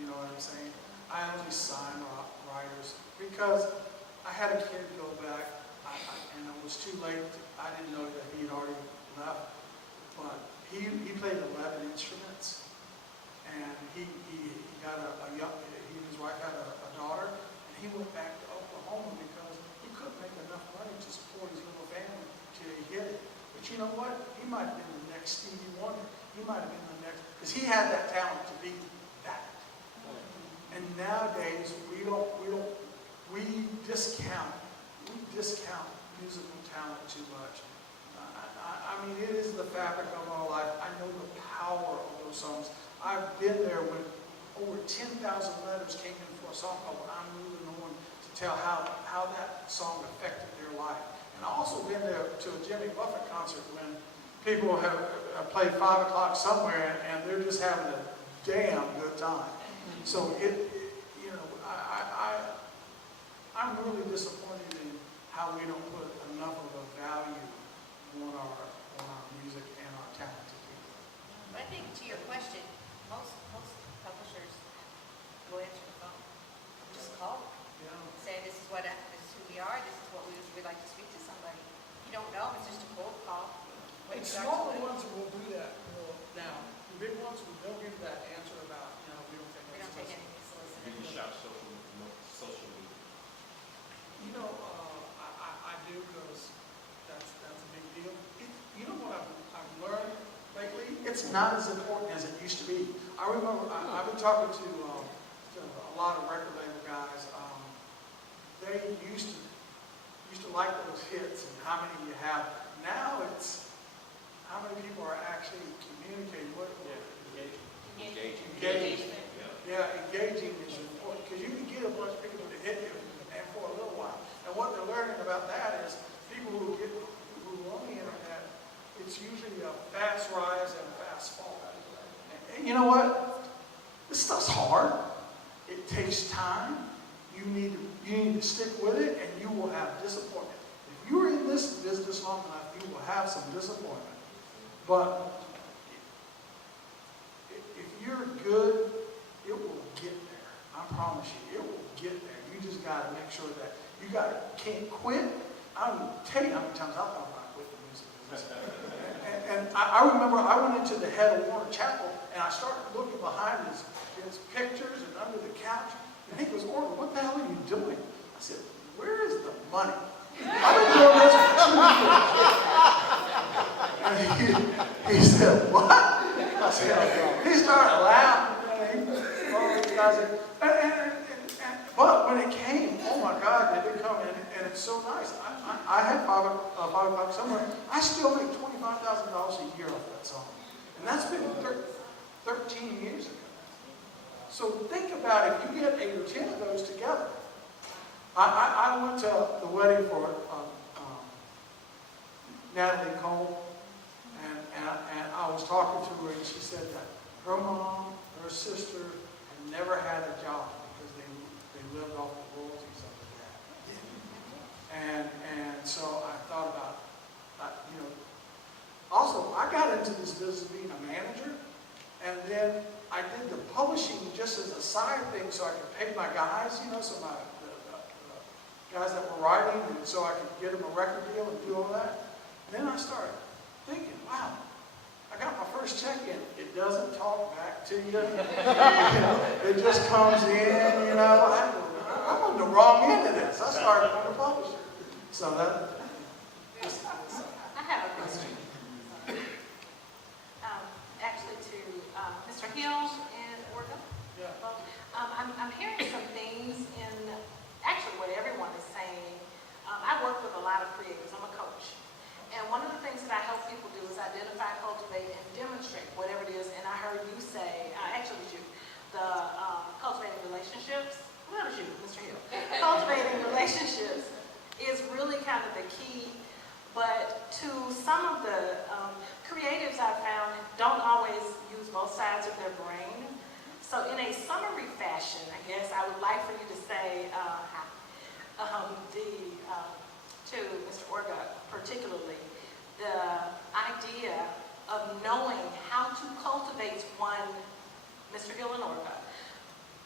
You know what I'm saying? I only sign writers because I had a kid go back, and it was too late. I didn't know that he had already left, but he played 11 instruments, and he got he and his wife had a daughter, and he went back to Oklahoma because he couldn't make enough money to support his little family till he hit it. But you know what? He might have been the next Stevie Wonder. He might have been the next, because he had that talent to be that. And nowadays we discount musical talent too much. I mean, it is the fabric of our life. I know the power of those songs. I've been there when over 10,000 letters came in for a song called I'm Moving On to tell how that song affected their life. And I've also been there to a Jimmy Buffett concert when people have played 5 o'clock somewhere and they're just having a damn good time. So I'm really disappointed in how we don't put enough of a value on our music and our talented people. But I think to your question, most publishers will answer the phone. Just call, Yeah. say this is who we are, this is what we'd like to speak to somebody. You don't know, it's just a cold call. And smaller ones will do that now. The big ones they'll give that answer about, we don't take We don't take anything solicited. You shop social media. I do because that's a big deal. You know what I've learned lately? It's not as important as it used to be. I remember I've been talking to a lot of record label guys. They used to like those hits and how many you have. Now it's how many people are actually communicating. Engaging. Yeah, engaging is important because you can get a bunch of people to hit you and for a little while. And what they're learning about that is people who are on the internet, it's usually a fast rise and a fast fall. And you know what? This stuff's hard. It takes time. You need to stick with it, and you will have disappointment. If you're in this business long enough, you will have some disappointment. But if you're good, it will get there. I promise you, it will get there. You just got to make sure that you can't quit. I don't tell you how many times I thought about quitting the music business. And I remember I went into the head of Warner Chapel, and I started looking behind his pictures and under the couch. And he goes, Orville, what the hell are you doing? I said, where is the money? I've been doing this for 2 years. And he said, what? I said, he started laughing. But when it came, oh my God, did it come in, and it's so nice. I had 5 o'clock somewhere. I still make $25,000 a year off that song. And that's been 13 years ago. So think about if you get 8 or 10 of those together. I went to the wedding for Natalie Cole, and I was talking to her, and she said that her mom, her sister, had never had a job because they lived off the royalties of the dad. And so I thought about, Also, I got into this business being a manager, and then I did the publishing just as a side thing so I could pay my guys, so the guys that were writing, and so I could get them a record deal and do all that. And then I started thinking, wow, I got my first check in. It doesn't talk back to you. It just comes in, I'm on the wrong end of this. I started on the publisher. So that. I have a question. Actually to Mr. Hill and Orville. Yeah. I'm hearing some things in actually what everyone is saying. I work with a lot of creators. I'm a coach. And one of the things that I help people do is identify, cultivate, and demonstrate whatever it is. And I heard you say, actually it was you, the cultivating relationships. Well, it was you, Mr. Hill. Cultivating relationships is really kind of the key. But to some of the creatives I've found don't always use both sides of their brain. So in a summary fashion, I guess I would like for you to say to Mr. Orga particularly, the idea of knowing how to cultivate one, Mr. Hill and Orga,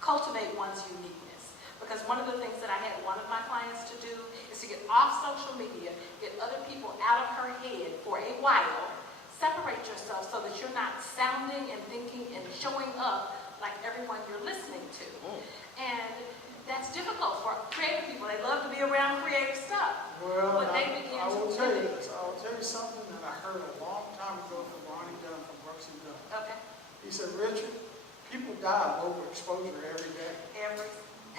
cultivate one's uniqueness. Because one of the things that I had one of my clients to do is to get off social media, get other people out of her head for a while, separate yourself so that you're not sounding and thinking and showing up like everyone you're listening to. And that's difficult for creative people. They love to be around creative stuff. Well, But they begin I to will tell you limit. this. I will tell you something that I heard a long time ago from Ronnie Dunn from Brooks and Dunn. Okay, He said, Richard, people die of overexposure every day.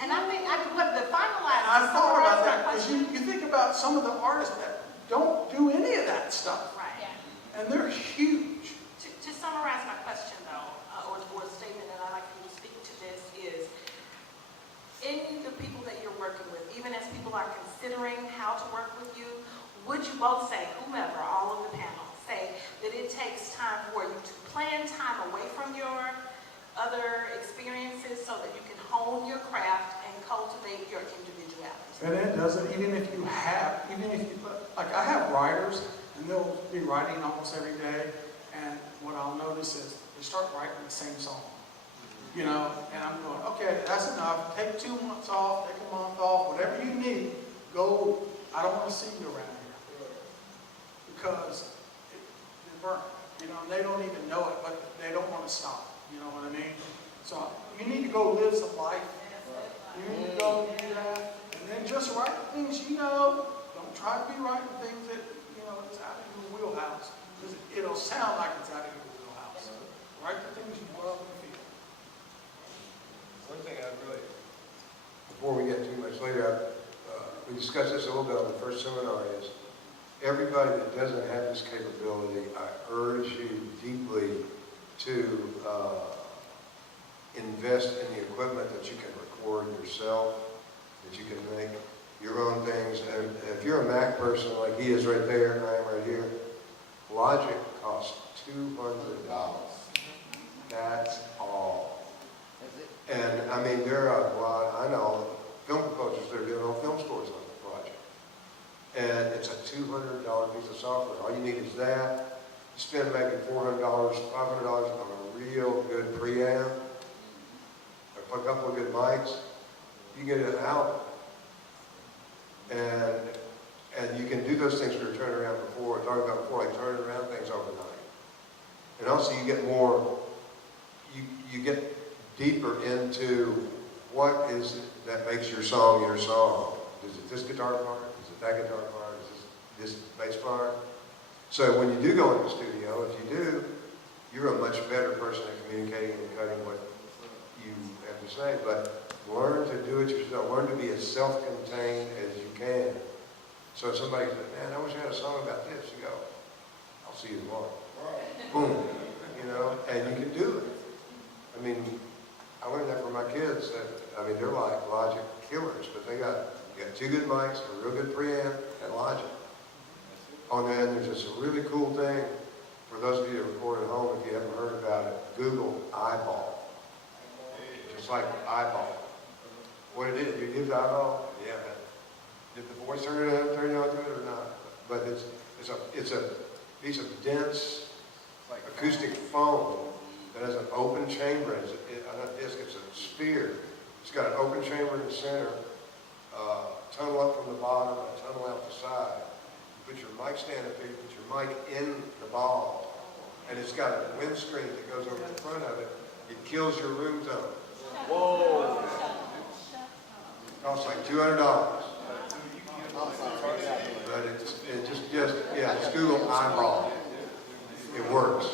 and I think, what the final line. And I thought about that, because you think about some of the artists that don't do any of that stuff, Right. and they're huge. To summarize my question though, or the statement that I'd like you to speak to this is, in the people that you're working with, even as people are considering how to work with you, would you both say, whomever, all of the panel, say that it takes time for you to plan time away from your other experiences so that you can hone your craft and cultivate your individuality? And it doesn't, even if you, like I have writers, and they'll be writing almost every day, and what I'll notice is they start writing the same song. You know, and I'm going, okay, that's enough. Take 2 months off, take a month off, whatever you need. Go, I don't want to see you around here. Because they're burnt. You know, and they don't even know it, but they don't want to stop. You know what I mean? So you need to go live some life. You need to go do that. And then just write the things you know. Don't try to be writing things that, you know, it's out of your wheelhouse. Because it'll sound like it's out of your wheelhouse. Write the things you love and feel. One thing I really, before we get too much later, we discussed this a little bit on the first seminar, is everybody that doesn't have this capability, I urge you deeply to invest in the equipment that you can record yourself, that you can make your own things. And if you're a Mac person like he is right there, and I am right here, Logic costs $200. That's all. And I mean, there are a lot, I know, film composers that are doing all film scores on the project. And it's a $200 piece of software. All you need is that. You spend maybe $400, $500 on a real good preamp, a couple of good mics, you get an album. And you can do those things we were turning around before, talking about before, like turning around things overnight. And also you get more, you get deeper into what is it that makes your song your song. Is it this guitar part? Is it that guitar part? Is this bass part? So when you do go in the studio, if you do, you're a much better person at communicating and cutting what you have to say. But learn to do it yourself. Learn to be as self-contained as you can. So if somebody says, man, I wish I had a song about this, you go, I'll see you tomorrow. Boom. You know, and you can do it. I mean, I learned that from my kids. I mean, they're like Logic killers, but they got 2 good mics, a real good preamp, and Logic. On there, and there's this really cool thing for those of you that record at home, if you haven't heard about it, Google Eyeball. Just like eyeball. What it is, you give the eyeball? Yeah, man. Did the voice turn you on to it or not? But it's a piece of dense acoustic foam that has an open chamber. On a disc, it's a sphere. It's got an open chamber in the center, tunnel up from the bottom, and a tunnel out the side. You put your mic stand up here, you put your mic in the ball, and it's got a windscreen that goes over the front of it. It kills your room tone. Whoa! It costs like $200. But it just Google Eyeball. It works.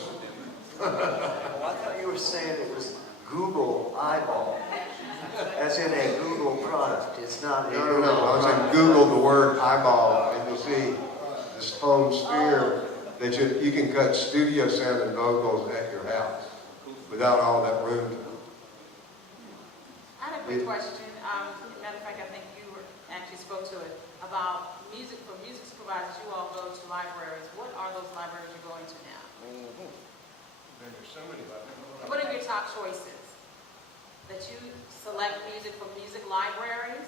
Well, I thought you were saying it was Google Eyeball, as in a Google product. It's not a Google No. I was saying product. Google the word eyeball, and you'll see this foam sphere that you can cut studio sound and vocals at your house without all that room. I have a quick question. Matter of fact, I think you actually spoke to it about music. For music supervisors, you all go to libraries. What are those libraries you're going to now? There's so many libraries. What are your top choices? That you select music from music libraries?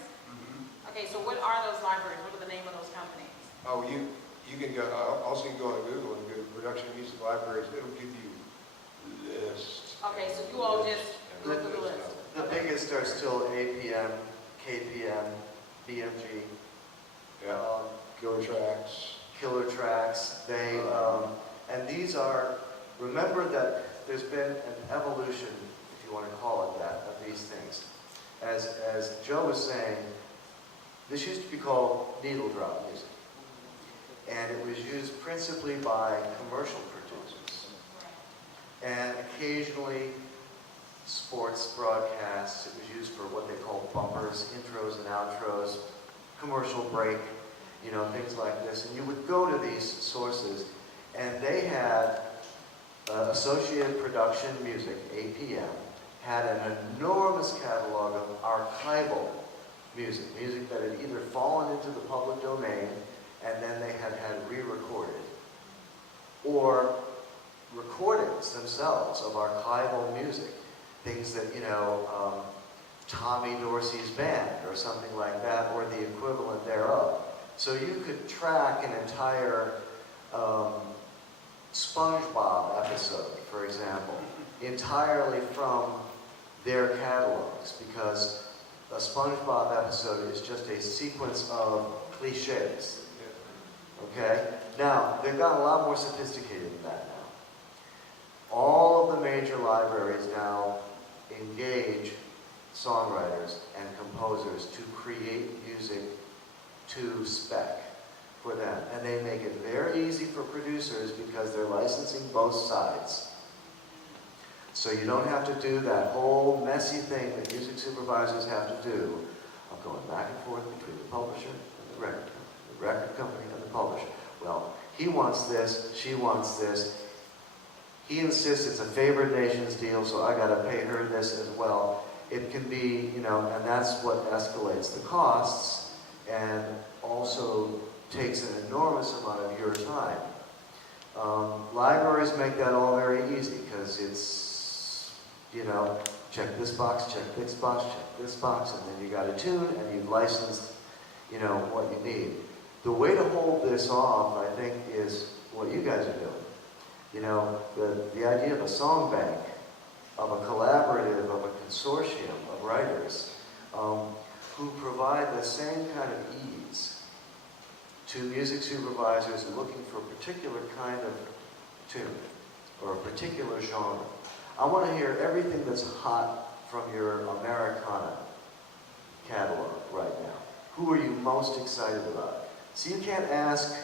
Okay, so what are those libraries? What are the name of those companies? Oh, you can go, also you can go on Google and go to production music libraries. It'll give you lists. Okay, so you all just look at the list. The biggest are still APM, KPM, BMG, Killer Tracks. Killer Tracks. And these are, remember that there's been an evolution, if you want to call it that, of these things. As Joe was saying, this used to be called needle drop music. And it was used principally by commercial producers. And occasionally sports broadcasts. It was used for what they call bumpers, intros and outros, commercial break, you know, things like this. And you would go to these sources, and they had Associated Production Music, APM, had an enormous catalog of archival music, music that had either fallen into the public domain and then they had re-recorded, or recordings themselves of archival music, things that, you know, Tommy Dorsey's band or something like that, or the equivalent thereof. So you could track an entire SpongeBob episode, for example, entirely from their catalogs, because a SpongeBob episode is just a sequence of cliches. Okay? Now, they've gotten a lot more sophisticated than that now. All of the major libraries now engage songwriters and composers to create music to spec for them. And they make it very easy for producers because they're licensing both sides. So you don't have to do that whole messy thing that music supervisors have to do of going back and forth between the publisher and the record company and the publisher. Well, he wants this, she wants this. He insists it's a favored nations deal, so I gotta pay her this as well. It can be, you know, and that's what escalates the costs and also takes an enormous amount of your time. Libraries make that all very easy because it's, you know, check this box, check this box, check this box, and then you got a tune and you've licensed, you know, what you need. The way to hold this off, I think, is what you guys are doing. You know, the idea of a song bank, of a collaborative, of a consortium of writers who provide the same kind of ease to music supervisors looking for a particular kind of tune or a particular genre. I want to hear everything that's hot from your Americana catalog right now. Who are you most excited about? So you can't ask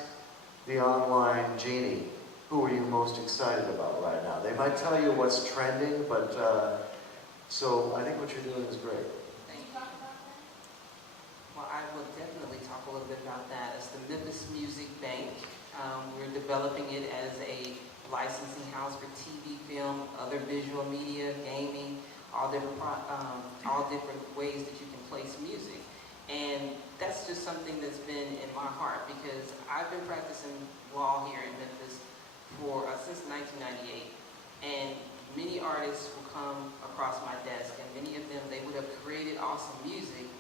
the online genie, who are you most excited about right now? They might tell you what's trending, but so I think what you're doing is great. Thank you. Well, I will definitely talk a little bit about that. It's the Memphis Music Bank. We're developing it as a licensing house for TV, film, other visual media, gaming, all different ways that you can place music. And that's just something that's been in my heart because I've been practicing law here in Memphis for since 1998. And many artists will come across my desk, and many of them, they would have created awesome music,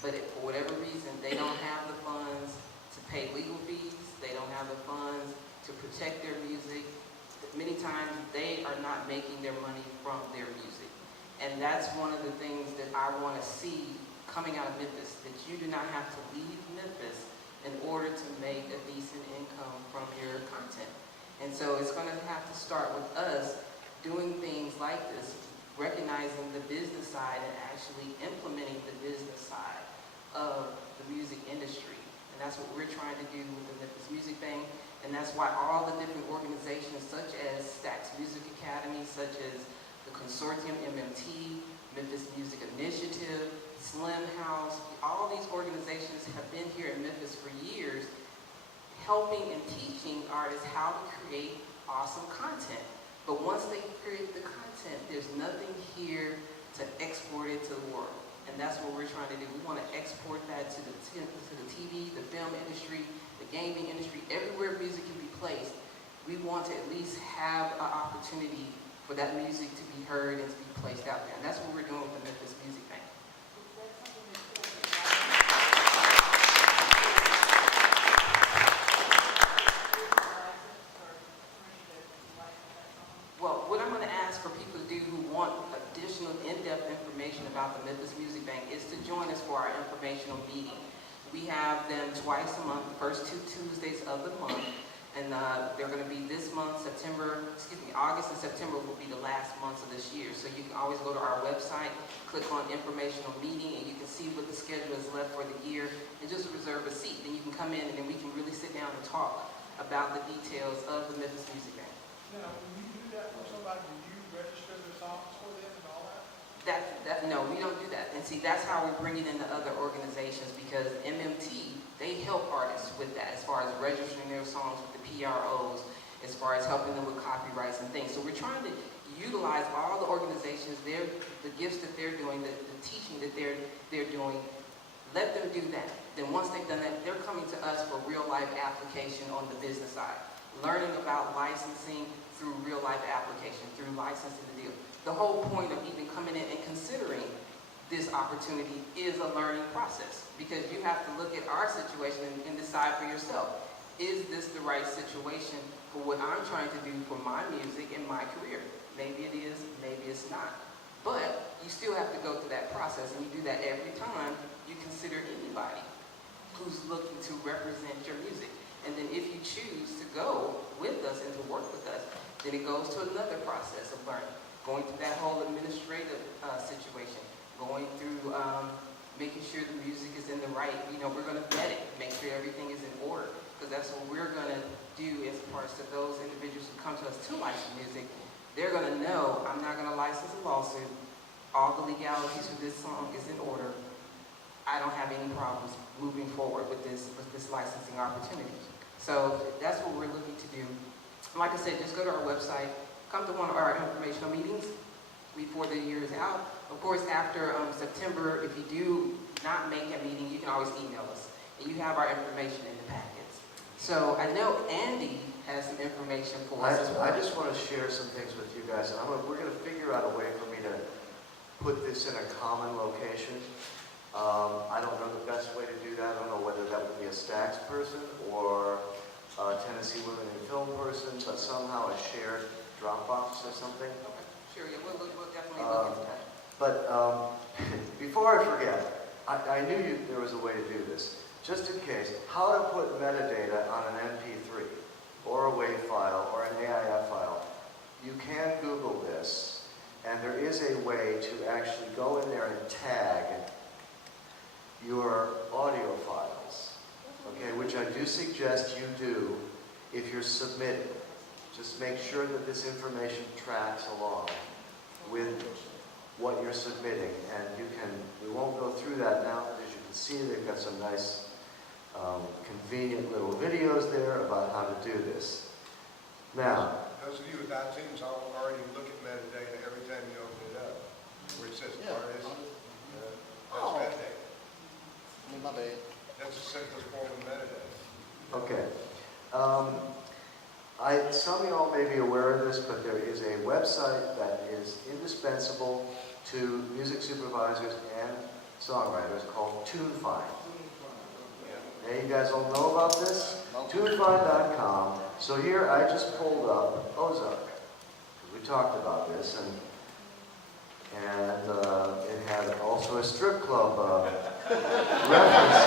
but for whatever reason, they don't have the funds to pay legal fees, they don't have the funds to protect their music. Many times, they are not making their money from their music. And that's one of the things that I want to see coming out of Memphis, that you do not have to leave Memphis in order to make a decent income from your content. And so it's going to have to start with us doing things like this, recognizing the business side and actually implementing the business side of the music industry. And that's what we're trying to do with the Memphis Music Bank. And that's why all the different organizations such as Stax Music Academy, such as the Consortium MMT, Memphis Music Initiative, Slim House, all these organizations have been here in Memphis for years, helping and teaching artists how to create awesome content. But once they create the content, there's nothing here to export it to the world. And that's what we're trying to do. We want to export that to the TV, the film industry, the gaming industry, everywhere music can be placed. We want to at least have an opportunity for that music to be heard and to be placed out there. And that's what we're doing with the Memphis Music Bank. Well, what I'm going to ask for people to do who want additional in-depth information about twice a month, the first 2 Tuesdays of the month. And they're going to be this month, August and September will be the last months of this year. So you can always go to our website, click on informational meeting, and you can see what the schedule is left for the year, and just reserve a seat. Then you can come in, and then we can really sit down and talk about the details of the Memphis Music Band. Now, when you do that for somebody, do you register their songs for them and all that? No, we don't do that. And see, that's how we're bringing in the other organizations, because MMT, they help artists with that, as far as registering their songs with the PROs, as far as helping them with copyrights and things. So we're trying to utilize all the organizations, the gifts that they're doing, the teaching that they're doing. Let them do that. Then once they've done that, they're coming to us for real life application on the business side. Learning about licensing through real life application, through licensing the deal. The whole point of even coming in and considering this opportunity is a learning process, because you have to look at our situation and decide for yourself, is this the right situation for what I'm trying to do for my music and my career? Maybe it is, maybe it's not. But you still have to go through that process, and you do that every time you consider anybody who's looking to represent your music. And then if you choose to go with us and to work with us, then it goes to another process of learning. Going through that whole administrative situation, going through making sure the music is in the right, we're going to vet it, make sure everything is in order, because that's what we're going to do as parts of those individuals who come to us to license music. They're going to know, I'm not going to license a lawsuit, all the legalities for this song is in order, I don't have any problems moving forward with this licensing opportunity. So that's what we're looking to do. Like I said, just go to our website, come to one of our informational meetings before the year is out. Of course, after September, if you do not make a meeting, you can always email us. And you have our information in the packets. So I know Andy has some information for us. I just want to share some things with you guys. And we're going to figure out a way for me to put this in a common location. I don't know the best way to do that. I don't know whether that would be a Stax person or a Tennessee Women in Film person, but somehow a shared Dropbox or something. Okay, sure, yeah, we'll definitely look into that. But before I forget, I knew there was a way to do this. Just in case, how to put metadata on an MP3 or a WAV file or an AIF file. You can Google this, and there is a way to actually go in there and tag your audio files, okay, which I do suggest you do if you're submitting. Just make sure that this information tracks along with what you're submitting, and we won't go through that now, but as you can see, they've got some nice, convenient little videos there about how to do this. Now, Those of you with iTunes already look at metadata every time you open it up, where it says artist, that's metadata. My bad. That's the simplest form of metadata. okay. Some of y'all may be aware of this, but there is a website that is indispensable to music supervisors and songwriters called TuneFind. Yeah, you guys all know about this? TuneFind.com. So here I just pulled up Ozark, because we talked about this, and it had also a strip club reference.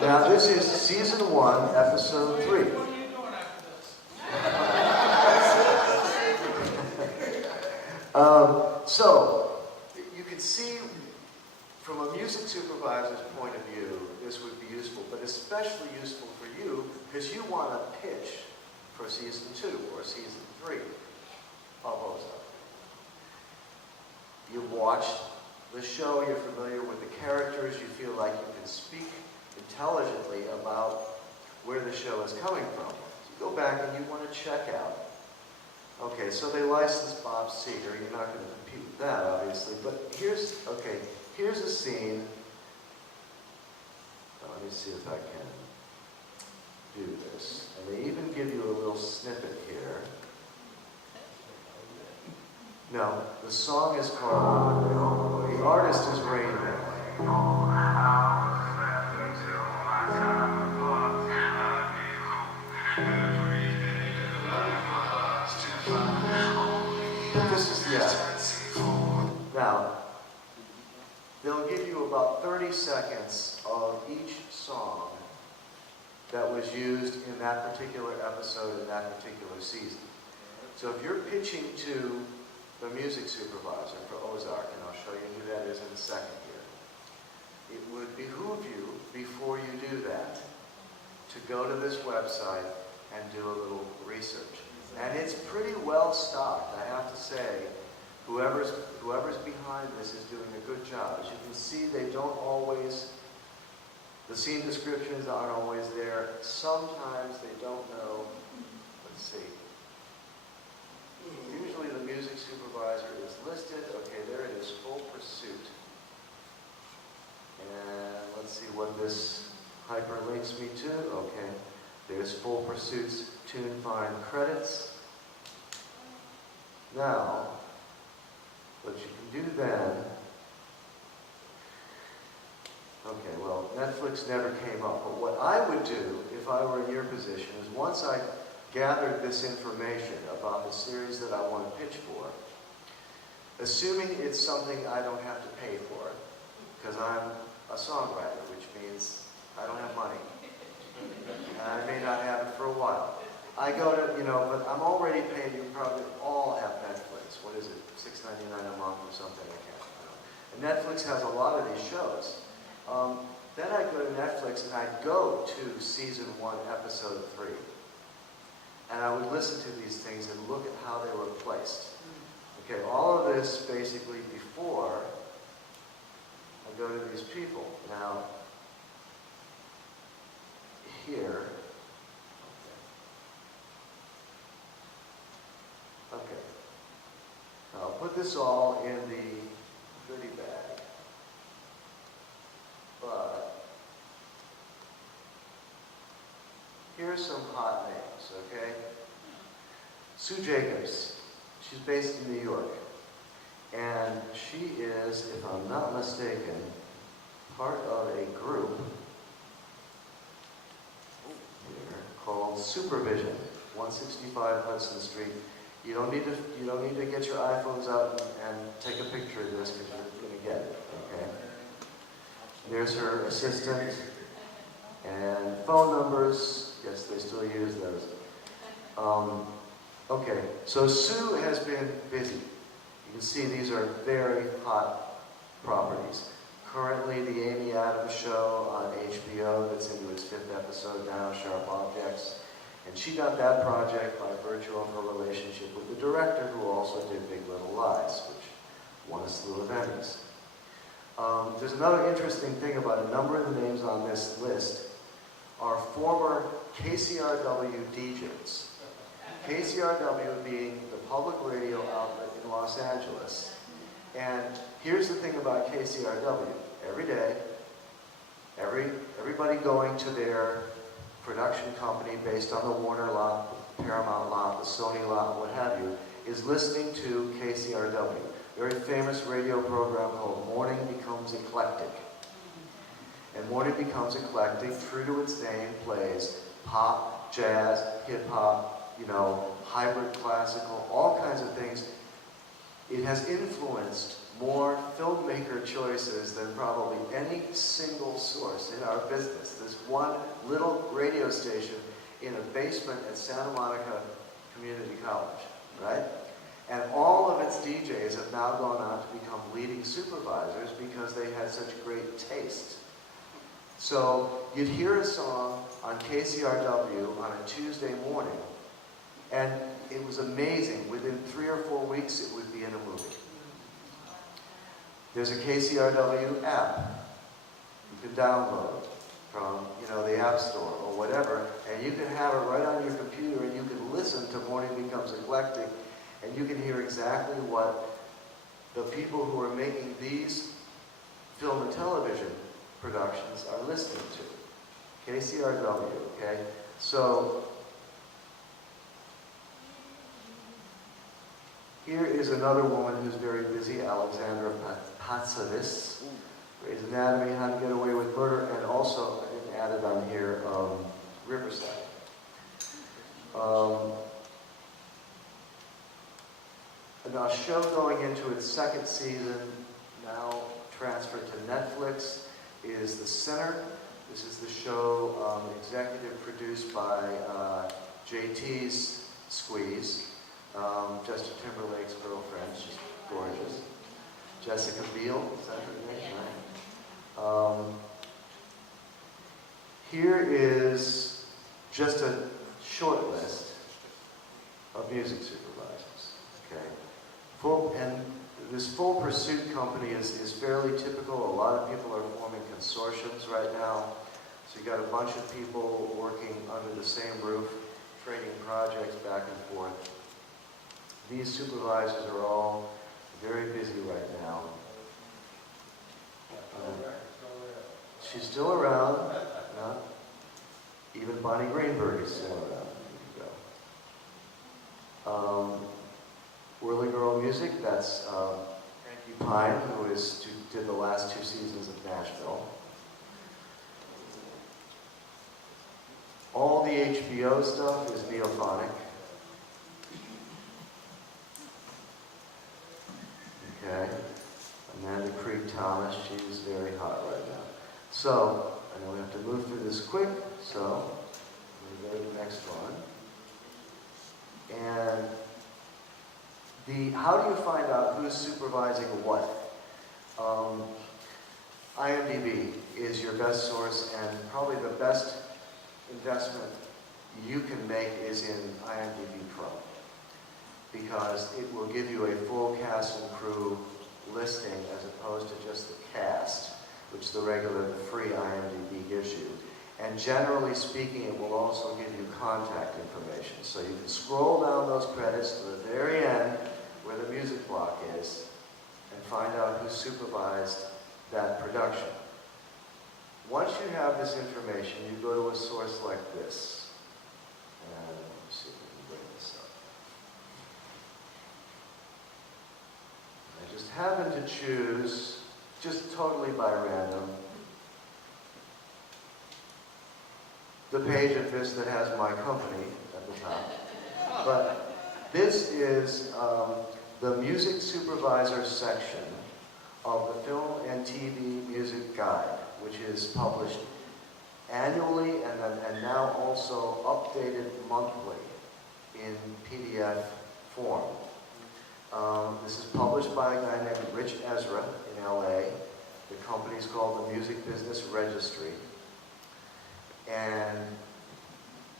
Now this is season 1, episode 3. What are you doing after this? So you can see from a music supervisor's point of view, this would be useful, but especially useful for you because you want to pitch for season 2 or season 3 of Ozark. You've watched the show, you're familiar with the characters, you feel like you can speak intelligently about where the show is coming from. So you go back and you want to check out. Okay, so they licensed Bob Seger. You're not going to compete with that, obviously. But here's a scene. Let me see if I can do this. And they even give you a little snippet here. No, the song is called, the artist is Rain Man. This is, yeah. Now, they'll give you about 30 seconds of each that was used in that particular episode in that particular season. So if you're pitching to the music supervisor for Ozark, and I'll show you who that is in a second here, it would behoove you, before you do that, to go to this website and do a little research. And it's pretty well stocked, I have to say. Whoever's behind this is doing a good job. As you can see, they don't always, the scene descriptions aren't always there. Sometimes they don't know. Let's see. Usually the music supervisor is listed. Okay, there it is, Full Pursuit. And let's see what this hyperlinks me to. Okay, there's Full Pursuit's Tune Find credits. Now, what you can do then, okay, well, Netflix never came up, but what I would do if I were in your position is once I gathered this information about the series that I want to pitch for, assuming it's something I don't have to pay for, because I'm a songwriter, which means I don't have money, and I may not have it for a while. I go to, but I'm already paying, you probably all have Netflix. What is it, $6.99 a month or something? I can't know. And Netflix has a lot of these shows. Then I go to Netflix and I go to season 1, episode 3. And I would listen to these things and look at how they were placed. Okay, all of this basically before I go to these people. Now, here, okay. I'll put this all in the goodie bag. But here's some hot names, okay? Sue Jacobs. She's based in New York. And she is, if I'm not mistaken, part of a group here called Supervision, 165 Hudson Street. You don't need to get your iPhones out and take a picture of this because you're going to get it, okay? There's her assistant and phone numbers. Yes, they still use those. Okay, so Sue has been busy. You can see these are very hot properties. Currently, the Amy Adams Show on HBO, that's into its 5th episode now, Sharp Objects. And she got that project by virtue of her relationship with the director, who also did Big Little Lies, which won a slew of Emmys. There's another interesting thing about a number of the names on this list are former KCRW DJs. KCRW being the public radio outlet in Los Angeles. And here's the thing about KCRW. Every day, everybody going to their production company based on the Warner lot, the Paramount lot, the Sony lot, what have you, is listening to KCRW. A very famous radio program called Morning Becomes Eclectic. And Morning Becomes Eclectic, true to its name, plays pop, jazz, hip-hop, hybrid classical, all kinds of things. It has influenced more filmmaker choices than probably any single source in our business. This one little radio station in a basement at Santa Monica Community College, right? And all of its DJs have now gone on to become leading supervisors because they had such great taste. So you'd hear a song on KCRW on a Tuesday morning, and it was amazing. Within 3 or 4 weeks, it would be in a movie. There's a KCRW app you can download from, the App Store or whatever, and you can have it right on your computer, and you can listen to Morning Becomes Eclectic, and you can hear exactly what the people who are making these film and television productions are listening to. KCRW, okay? So, here is another woman who's very busy, Alexandra Patsavis. Grey's Anatomy, How to Get Away with Murder, and also, I didn't add it on here, Riverside. And a show going into its 2nd season, now transferred to Netflix, is The Sinner. This is the show executive produced produced by JT's Squeeze, Justin Timberlake's girlfriend. She's gorgeous. Jessica Biel, is that her name? Right. Here is just a short list of music supervisors. Okay, and this full pursuit company is fairly typical. A lot of people are forming consortiums right now. So you got a bunch of people working under the same roof, trading projects back and forth. These supervisors are all very busy right now. She's still around. Even Bonnie Greenberg is still around. There you go. Whirly Girl Music, that's Frankie Pine, who did the last 2 seasons of Nashville. All the HBO stuff is Neophonic. Okay. Amanda Creek Thomas, she's very hot right now. So, I know we have to move through this quick, so I'm going to go to the next one. And how do you find out who's supervising what? IMDb is your best source, and probably the best investment you can make is in IMDb Pro, because it will give you a full cast and crew listing as opposed to just the cast, which the free IMDb gives you. And generally speaking, it will also give you contact information. So you can scroll down those credits to the very end where the music block is and find out who supervised that production. Once you have this information, you go to a source like this. And let's see if we can bring this up. I just happen to choose, just totally by random, the page of this that has my company at the top. But this is the music supervisor section of the Film and TV Music Guide, which is published annually and now also updated monthly in PDF form. This is published by a guy named Rich Ezra in LA. The company is called the Music Business Registry. And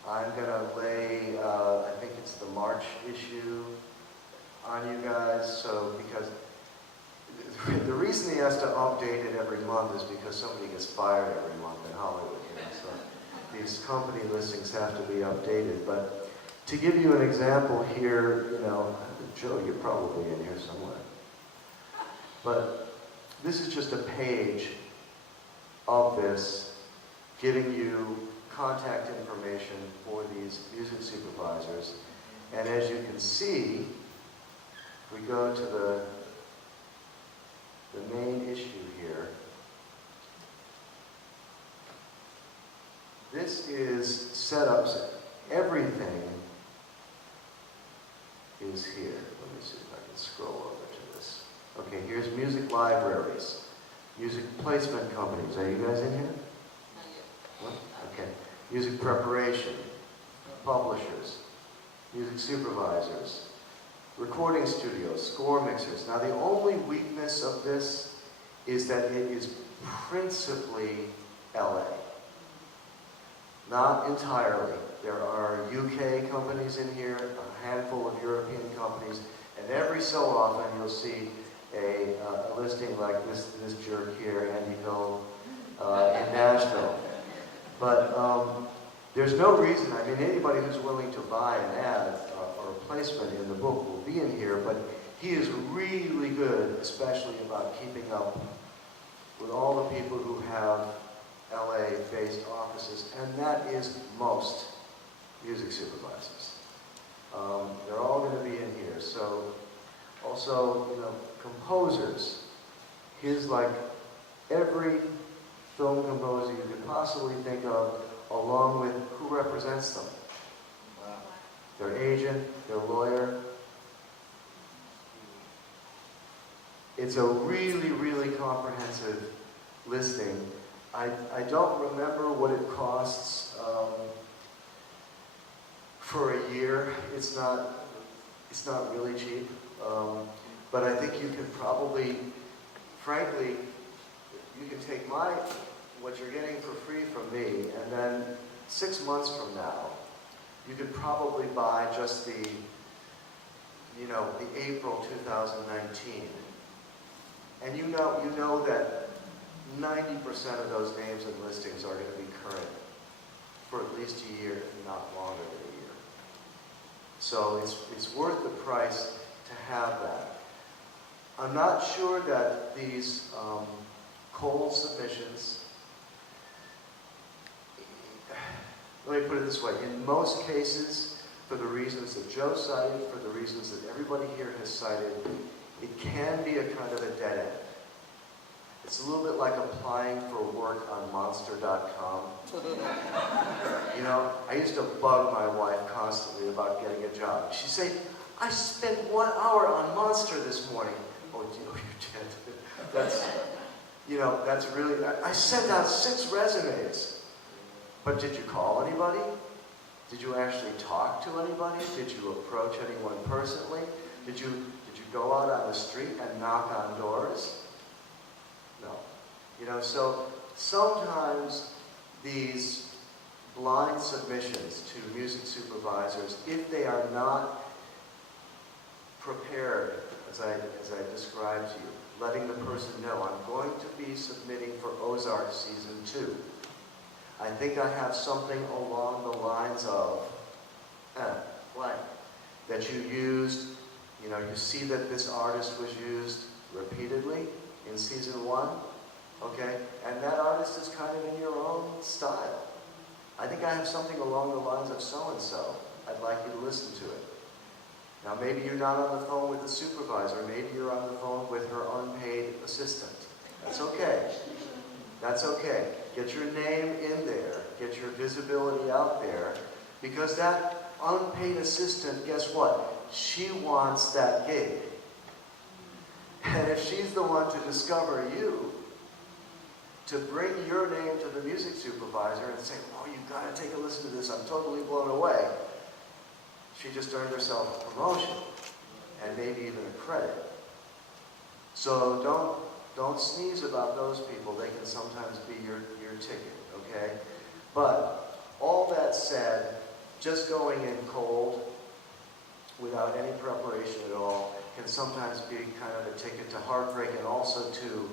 I'm going to lay, I think it's the March issue on you guys, so because the reason he has to update it every month is because somebody gets fired every month in Hollywood, so these company listings have to be updated. But to give you an example here, Joe, you're probably in here somewhere. But this is just a page of this giving you contact information for these music supervisors. And as you can see, if we go to the main issue here, this is setups. Everything is here. Let me see if I can scroll over to this. Okay, here's music libraries, music placement companies. Are you guys in here? Not yet. What? Okay. Music preparation, publishers, music supervisors, recording studios, score mixers. Now the only weakness of this is that it is principally LA. Not entirely. There are UK companies in here, a handful of European companies, and every so often you'll see a listing like this jerk here, Andy Hill, in Nashville. But there's no reason, I mean, anybody who's willing to buy an ad or a placement in the book will be in here, but he is really good, especially about keeping up with all the people who have LA-based offices, and that is most music supervisors. They're all going to be in here. So, also, composers. Here's like every film composer you could possibly think of, along with who represents them. Wow. Their agent, their lawyer. It's a really, really comprehensive listing. I don't remember what it costs for a year. It's not really cheap. But I think you can probably, frankly, you can take what you're getting for free from me, and then 6 months from now, you could probably buy just the April 2019. And you know that 90% of those names and listings are going to be current for at least a year, if not longer than a year. So it's worth the price to have that. I'm not sure that these cold submissions, let me put it this way, in most cases, for the reasons that Joe cited, for the reasons that everybody here has cited, it can be a kind of a dead end. It's a little bit like applying for work on Monster.com. You know, I used to bug my wife constantly about getting a job. She'd say, I spent 1 hour on Monster this morning. Oh, you did. That's really, I sent out 6 resumes. But did you call anybody? Did you actually talk to anybody? Did you approach anyone personally? Did you go out on the street and knock on doors? No. So sometimes these blind submissions to music supervisors, if they are not prepared, as I described to you, letting the person know, I'm going to be submitting for Ozark Season 2. I think I have something along the lines of, blank, that you used, you see that this artist was used repeatedly in Season 1, okay? And that artist is kind of in your own style. I think I have something along the lines of so-and-so. I'd like you to listen to it. Now, maybe you're not on the phone with the supervisor. Maybe you're on the phone with her unpaid assistant. That's okay. That's okay. Get your name in there. Get your visibility out there. Because that unpaid assistant, guess what? She wants that gig. And if she's the one to discover you, to bring your name to the music supervisor and say, oh, you've got to take a listen to this, I'm totally blown away, she just earned herself a promotion and maybe even a credit. So don't sneeze about those people. They can sometimes be your ticket, okay? But all that said, just going in cold without any preparation at all can sometimes be kind of a ticket to heartbreak, and also to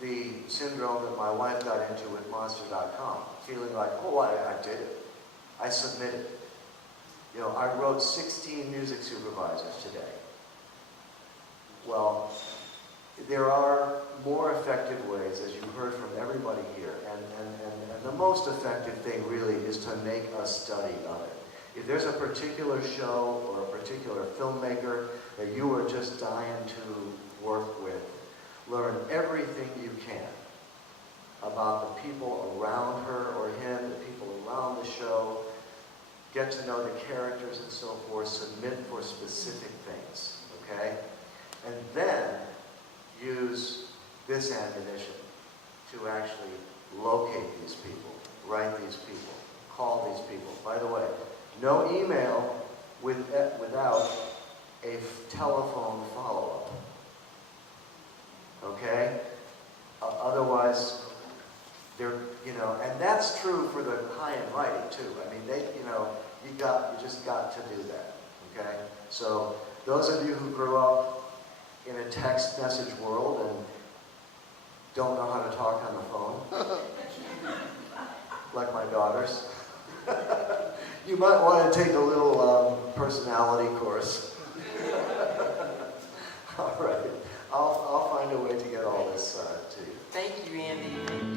the syndrome that my wife got into with Monster.com, feeling like, oh, I did it. I submitted. I wrote 16 music supervisors today. Well, there are more effective ways, as you've heard from everybody here, and the most effective thing really is to make a study of it. If there's a particular show or a particular filmmaker that you are just dying to work with, learn everything you can about the people around her or him, the people around the show, get to know the characters and so forth, submit for specific things, okay? And then use this ammunition to actually locate these people, write these people, call these people. By the way, no email without a telephone follow-up. Okay? Otherwise, and that's true for the high-end writing too. I mean, you just got to do that. Okay? So those of you who grew up in a text message world and don't know how to talk on the phone, like my daughters, you might want to take a little personality course. All right. I'll find a way to get all this to you. Thank you, Andy.